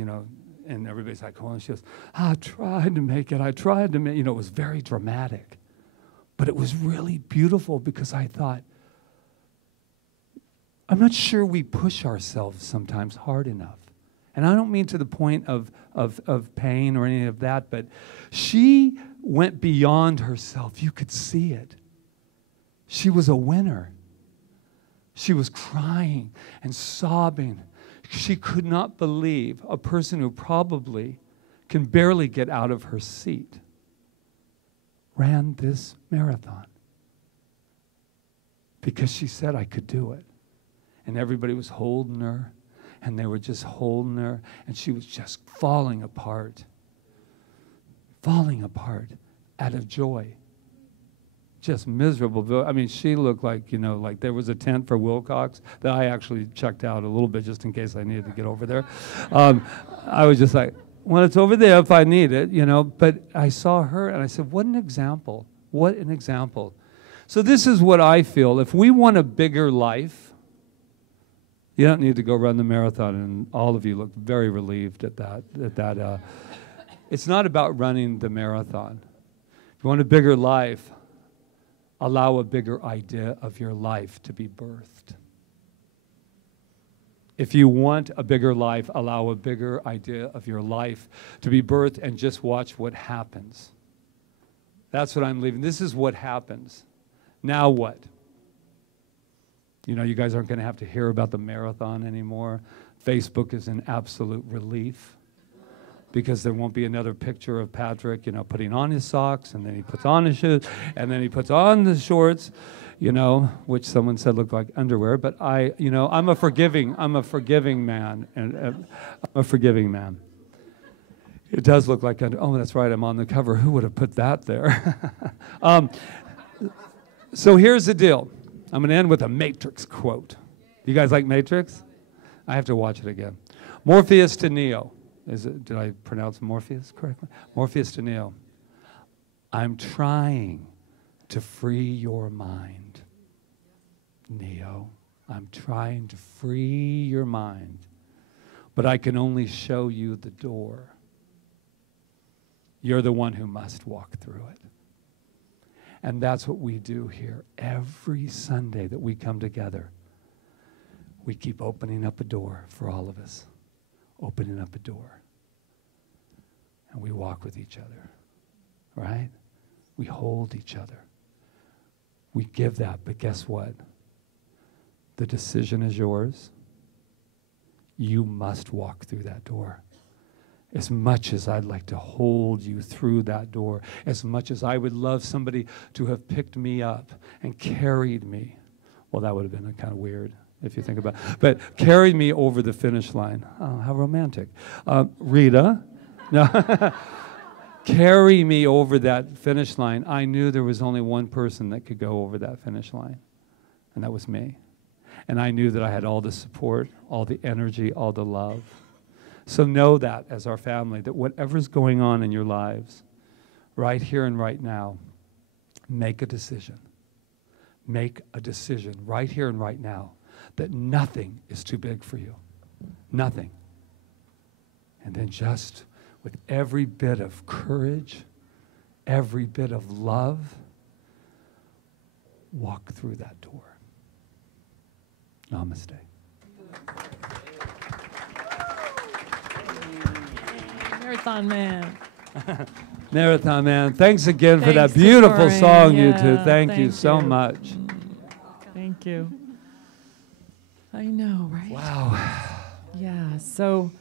and everybody's like, oh, and she goes, I tried to make it, I tried to make it. It was very dramatic, but it was really beautiful because I thought, I'm not sure we push ourselves sometimes hard enough. And I don't mean to the point of pain or any of that, but she went beyond herself. You could see it. She was a winner. She was crying and sobbing. She could not believe a person who probably can barely get out of her seat ran this marathon because she said, I could do it. And everybody was holding her, and they were just holding her, and she was just falling apart out of joy. Just miserable. I mean, she looked like, like there was a tent for Wilcox that I actually checked out a little bit just in case I needed to get over there. I was just like, well, it's over there if I need it, But I saw her, and I said, what an example. What an example. So this is what I feel. If we want a bigger life, you don't need to go run the marathon, and all of you look very relieved at that. It's not about running the marathon. If you want a bigger life, allow a bigger idea of your life to be birthed. If you want a bigger life, allow a bigger idea of your life to be birthed and just watch what happens. That's what I'm leaving. This is what happens. Now what? You guys aren't going to have to hear about the marathon anymore. Facebook is in absolute relief because there won't be another picture of Patrick, putting on his socks, and then he puts on his shoes, and then he puts on the shorts, which someone said looked like underwear. But I'm a forgiving man, and I'm a forgiving man. It does look like oh, that's right, I'm on the cover. Who would have put that there? So here's the deal. I'm going to end with a Matrix quote. You guys like Matrix? I have to watch it again. Morpheus to Neo. Did I pronounce Morpheus correctly? Morpheus to Neo. I'm trying to free your mind. Neo, I'm trying to free your mind, but I can only show you the door. You're the one who must walk through it. And that's what we do here every Sunday that we come together. We keep opening up a door for all of us, opening up a door. And we walk with each other, right? We hold each other. We give that, but guess what? The decision is yours. You must walk through that door. As much as I'd like to hold you through that door, as much as I would love somebody to have picked me up and carried me, well, that would have been kind of weird if you think about it, but carried me over the finish line. Oh, how romantic. Rita, no, carry me over that finish line. I knew there was only one person that could go over that finish line, and that was me. And I knew that I had all the support, all the energy, all the love. So know that as our family, that whatever's going on in your lives, right here and right now, make a decision. Make a decision right here and right now that nothing is too big for you. Nothing. And then just with every bit of courage, every bit of love, walk through that door. Namaste. Marathon Man. Marathon Man. Thanks again for that Thanks beautiful Feren. song, you Yeah, two. Thank you so you. much. Thank you. I know, right? Wow. Yeah, so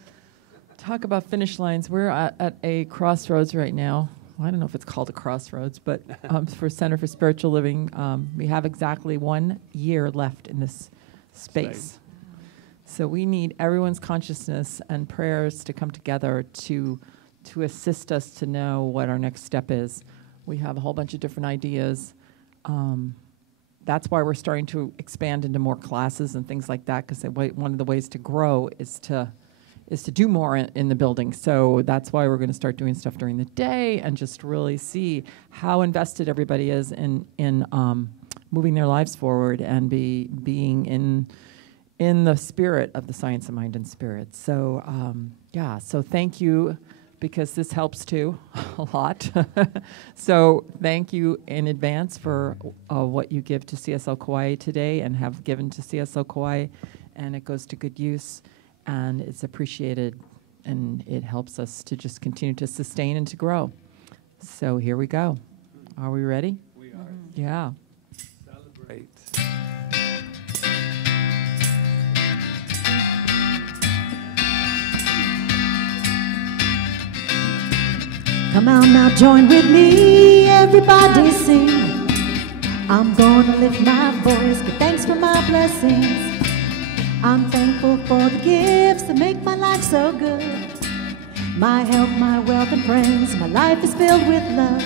talk about finish lines. We're at a crossroads right now. Well, I don't know if it's called a crossroads, but for Center for Spiritual Living, we have exactly 1 year left in this space. So we need everyone's consciousness and prayers to come together to assist us to know what our next step is. We have a whole bunch of different ideas. That's why we're starting to expand into more classes and things like that, because one of the ways to grow is to do more in the building. So that's why we're going to start doing stuff during the day and just really see how invested everybody is in moving their lives forward and being in the spirit of the science of mind and spirit. So so thank you, because this helps too a lot. So thank you in advance for what you give to CSL Kauai today and have given to CSL Kauai, and it goes to good use, and it's appreciated, and it helps us to just continue to sustain and to grow. So here we go. Are we ready? We are. Yeah. Celebrate. Come on now, join with me, everybody sing. I'm gonna lift my voice, give thanks for my blessings. I'm thankful for the gifts that make my life so good. My health, my wealth and friends, my life is filled with love.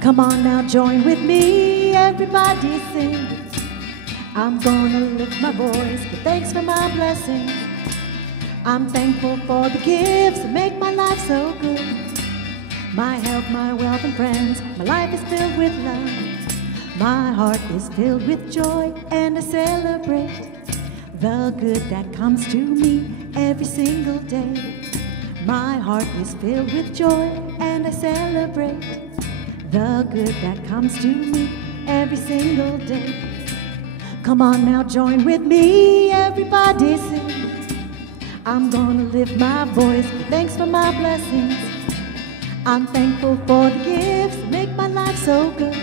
Come on now, join with me, everybody sing. I'm gonna lift my voice, give thanks for my blessings. I'm thankful for the gifts that make my life so good. My health, my wealth and friends, my life is filled with love. My heart is filled with joy and I celebrate the good that comes to me every single day. My heart is filled with joy and I celebrate the good that comes to me every single day. Come on now, join with me, everybody sing. I'm gonna lift my voice, thanks for my blessings. I'm thankful for the gifts that make my life so good.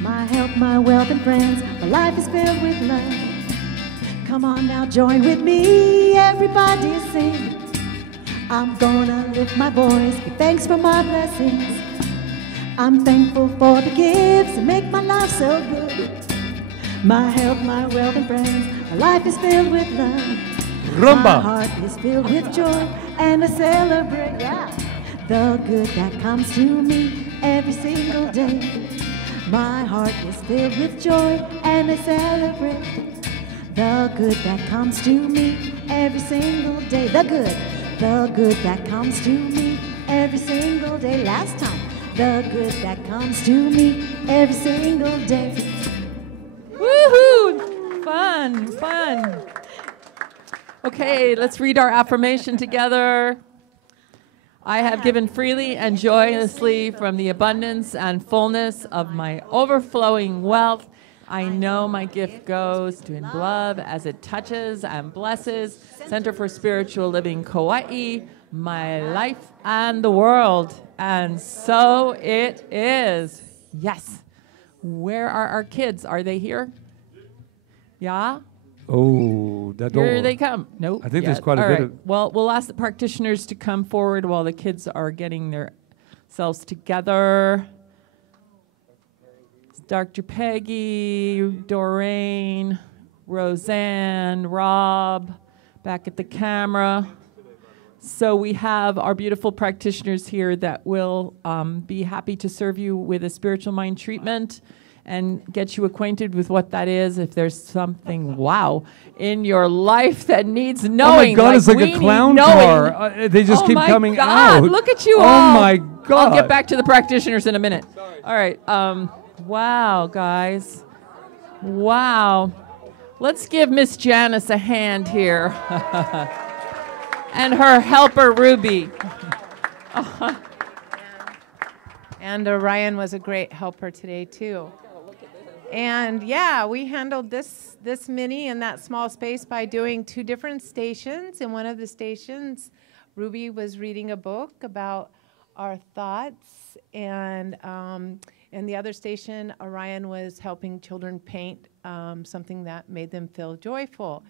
My health, my wealth and friends, my life is filled with love. Come on now, join with me, everybody sing. I'm gonna lift my voice, give thanks for my blessings. I'm thankful for the gifts that make my life so good. My health, my wealth and friends, my life is filled with love. Rumba. My heart is filled with joy and I celebrate the good that comes to me every single day. My heart is filled with joy and I celebrate the good that comes to me every single day. The good that comes to me every single day. Last time, the good that comes to me every single day. Woohoo! Fun. Okay, let's read our affirmation together. I have given freely and joyously from the abundance and fullness of my overflowing wealth. I know my gift goes to in love as it touches and blesses Center for Spiritual Living Kauai, my life and the world. And so it is. Yes. Where are our kids? Are they here? Yeah? Oh, that door. Here they come. Nope. I think there's quite a All bit right. of... Well, we'll ask the practitioners to come forward while the kids are getting themselves together. Dr. Peggy, Doreen, Roseanne, Rob, back at the camera. So we have our beautiful practitioners here that will be happy to serve you with a spiritual mind treatment and get you acquainted with what that is. If there's something, in your life that needs knowing. Oh my God, it's like we a clown need car. They just keep coming out. Look at you all. Oh my God. I'll get back to the practitioners in a minute. All right. Wow, guys. Wow. Let's give Miss Janice a hand here. And her helper, Ruby. And Ryan was a great helper today, too. And yeah, we handled this mini in that small space by doing 2 different stations. In one of the stations, Ruby was reading a book about our thoughts, and in the other station, Orion was helping children paint something that made them feel joyful.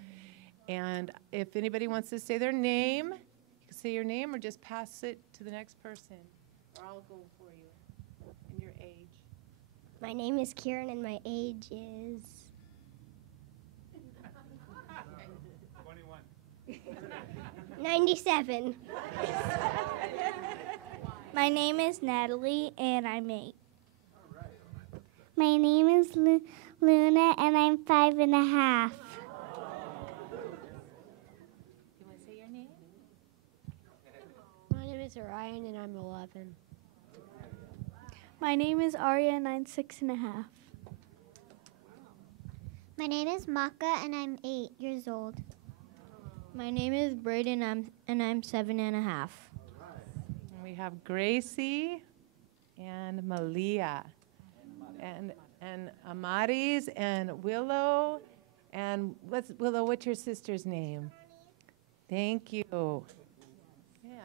And if anybody wants to say their name, you can say your name or just pass it to the next person, or I'll go for you and your age. My name is Kieran and my age is 97. My name is Natalie, and I'm 8. My name is Luna, and I'm 5 and a half. You want to say your name? My name is Orion, and I'm 11. My name is Arya, and I'm 6 and a half. My name is Maka, and I'm 8 years old. My name is Braden, and I'm 7 and a half. And we have Gracie and Malia and Amaris and Willow. And Willow, what's your sister's name? Thank you. Yeah.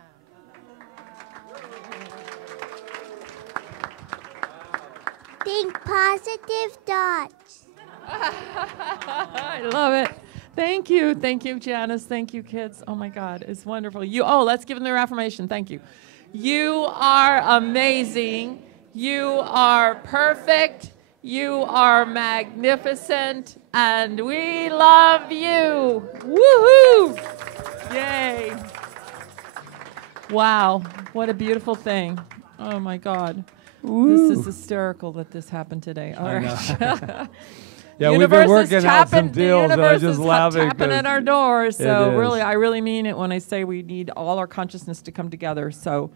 Think positive thoughts. I love it. Thank you, Janice. Thank you, kids. Oh my God, it's wonderful. Let's give them their affirmation. Thank you. You are amazing. You are perfect. You are magnificent, and we love you. Woohoo! Yay! Wow, what a beautiful thing. Oh my God. Ooh. This is hysterical that this happened today. All right. Yeah, we've been working out some deals, and I'm just laughing. Tapping at our door. So really, I really mean it when I say we need all our consciousness to come together. So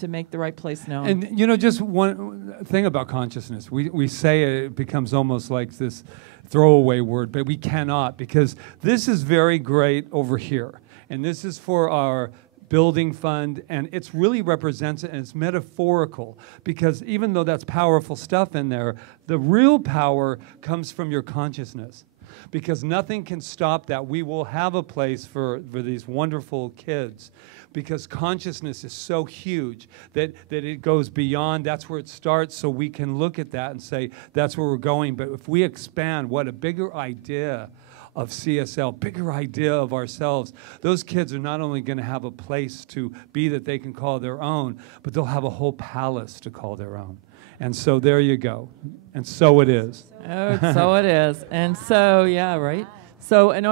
to make the right place known. And just one thing about consciousness, we say it becomes almost like this throwaway word, but we cannot, because this is very great over here, and this is for our building fund, and it's really represents it, and it's metaphorical, because even though that's powerful stuff in there, the real power comes from your consciousness, because nothing can stop that. We will have a place for these wonderful kids, because consciousness is so huge that it goes beyond. That's where it starts, so we can look at that and say, that's where we're going. But if we expand, what a bigger idea of CSL, bigger idea of ourselves, those kids are not only going to have a place to be that they can call their own, but they'll have a whole palace to call their own. And so there you go. And so it is. Oh, so it is. And so, yeah, right? So, and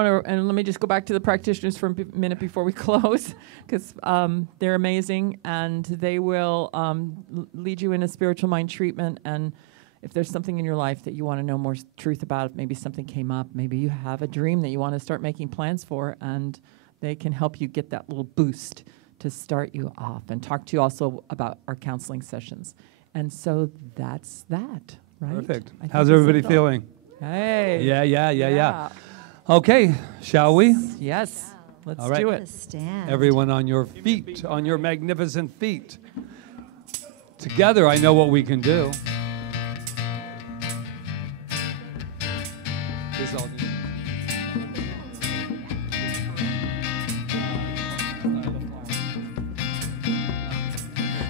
let me just go back to the practitioners for a minute before we close, because they're amazing, and they will lead you in a spiritual mind treatment. And if there's something in your life that you want to know more truth about, maybe something came up, maybe you have a dream that you want to start making plans for, and they can help you get that little boost to start you off, and talk to you also about our counseling sessions. And so that's that, right? Perfect. How's everybody feeling? Hey. Yeah. Okay, shall we? Yes. Let's All right. do it. Stand. Everyone on your feet, on your magnificent feet. Together, I know what we can do. This all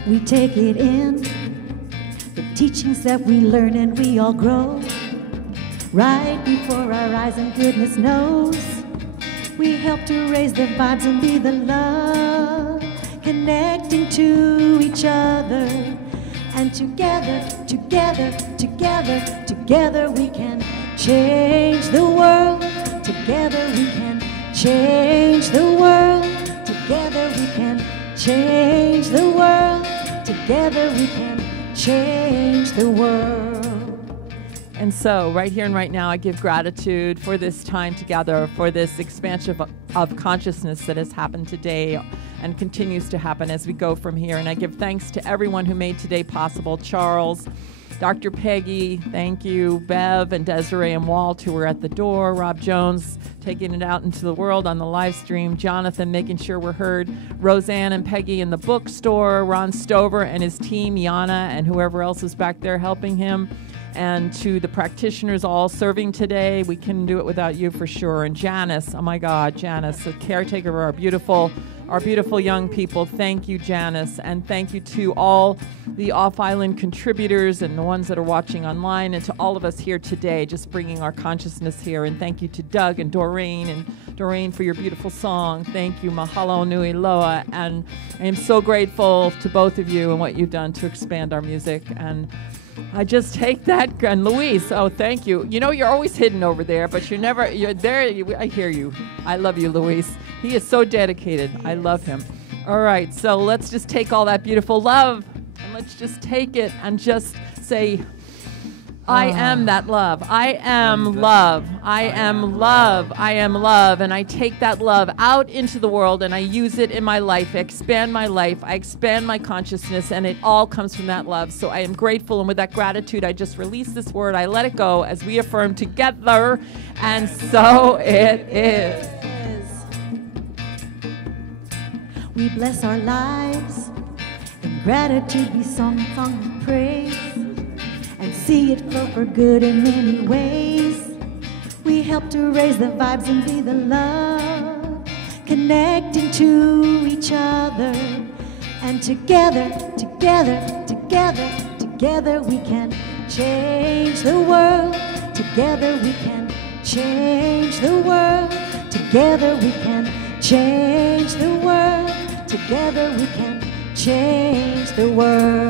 We take it in, the teachings that we learn, and we all grow right before our eyes, and goodness knows we help to raise the vibes and be the love, connecting to each other, and together we can change the world. Together we can change the world. Together we can change the world. Together we can change the world. And so, right here and right now, I give gratitude for this time together, for this expansion of consciousness that has happened today and continues to happen as we go from here. And I give thanks to everyone who made today possible. Charles, Dr. Peggy, thank you. Bev and Desiree and Walt, who were at the door. Rob Jones, taking it out into the world on the live stream. Jonathan, making sure we're heard. Roseanne and Peggy in the bookstore. Ron Stover and his team, Yana, and whoever else is back there helping him. And to the practitioners all serving today, we couldn't do it without you for sure. And Janice, oh my God, Janice, the caretaker of our beautiful young people. Thank you, Janice. And thank you to all the off-island contributors and the ones that are watching online, and to all of us here today, just bringing our consciousness here. And thank you to Doug and Doreen for your beautiful song. Thank you, Mahalo Nui Loa. And I am so grateful to both of you and what you've done to expand our music. And I just take that, and Luis, oh, thank you. You know, you're always hidden over there, but you're there. I hear you. I love you, Luis. He is so dedicated. I love him. All right, so let's just take all that beautiful love, and let's just take it and just say, I am that love. I am love. I am love. I am love. And I take that love out into the world and I use it in my life. I expand my life. I expand my consciousness, and it all comes from that love. So I am grateful. And with that gratitude, I just release this word. I let it go as we affirm together. And so it is. We bless our lives. In gratitude we song of praise. And see it flow for good in many ways. We help to raise the vibes and be the love, connecting to each other. And together, together, together, together we can change the world. Together we can change the world. Together we can change the world. Together we can change the world.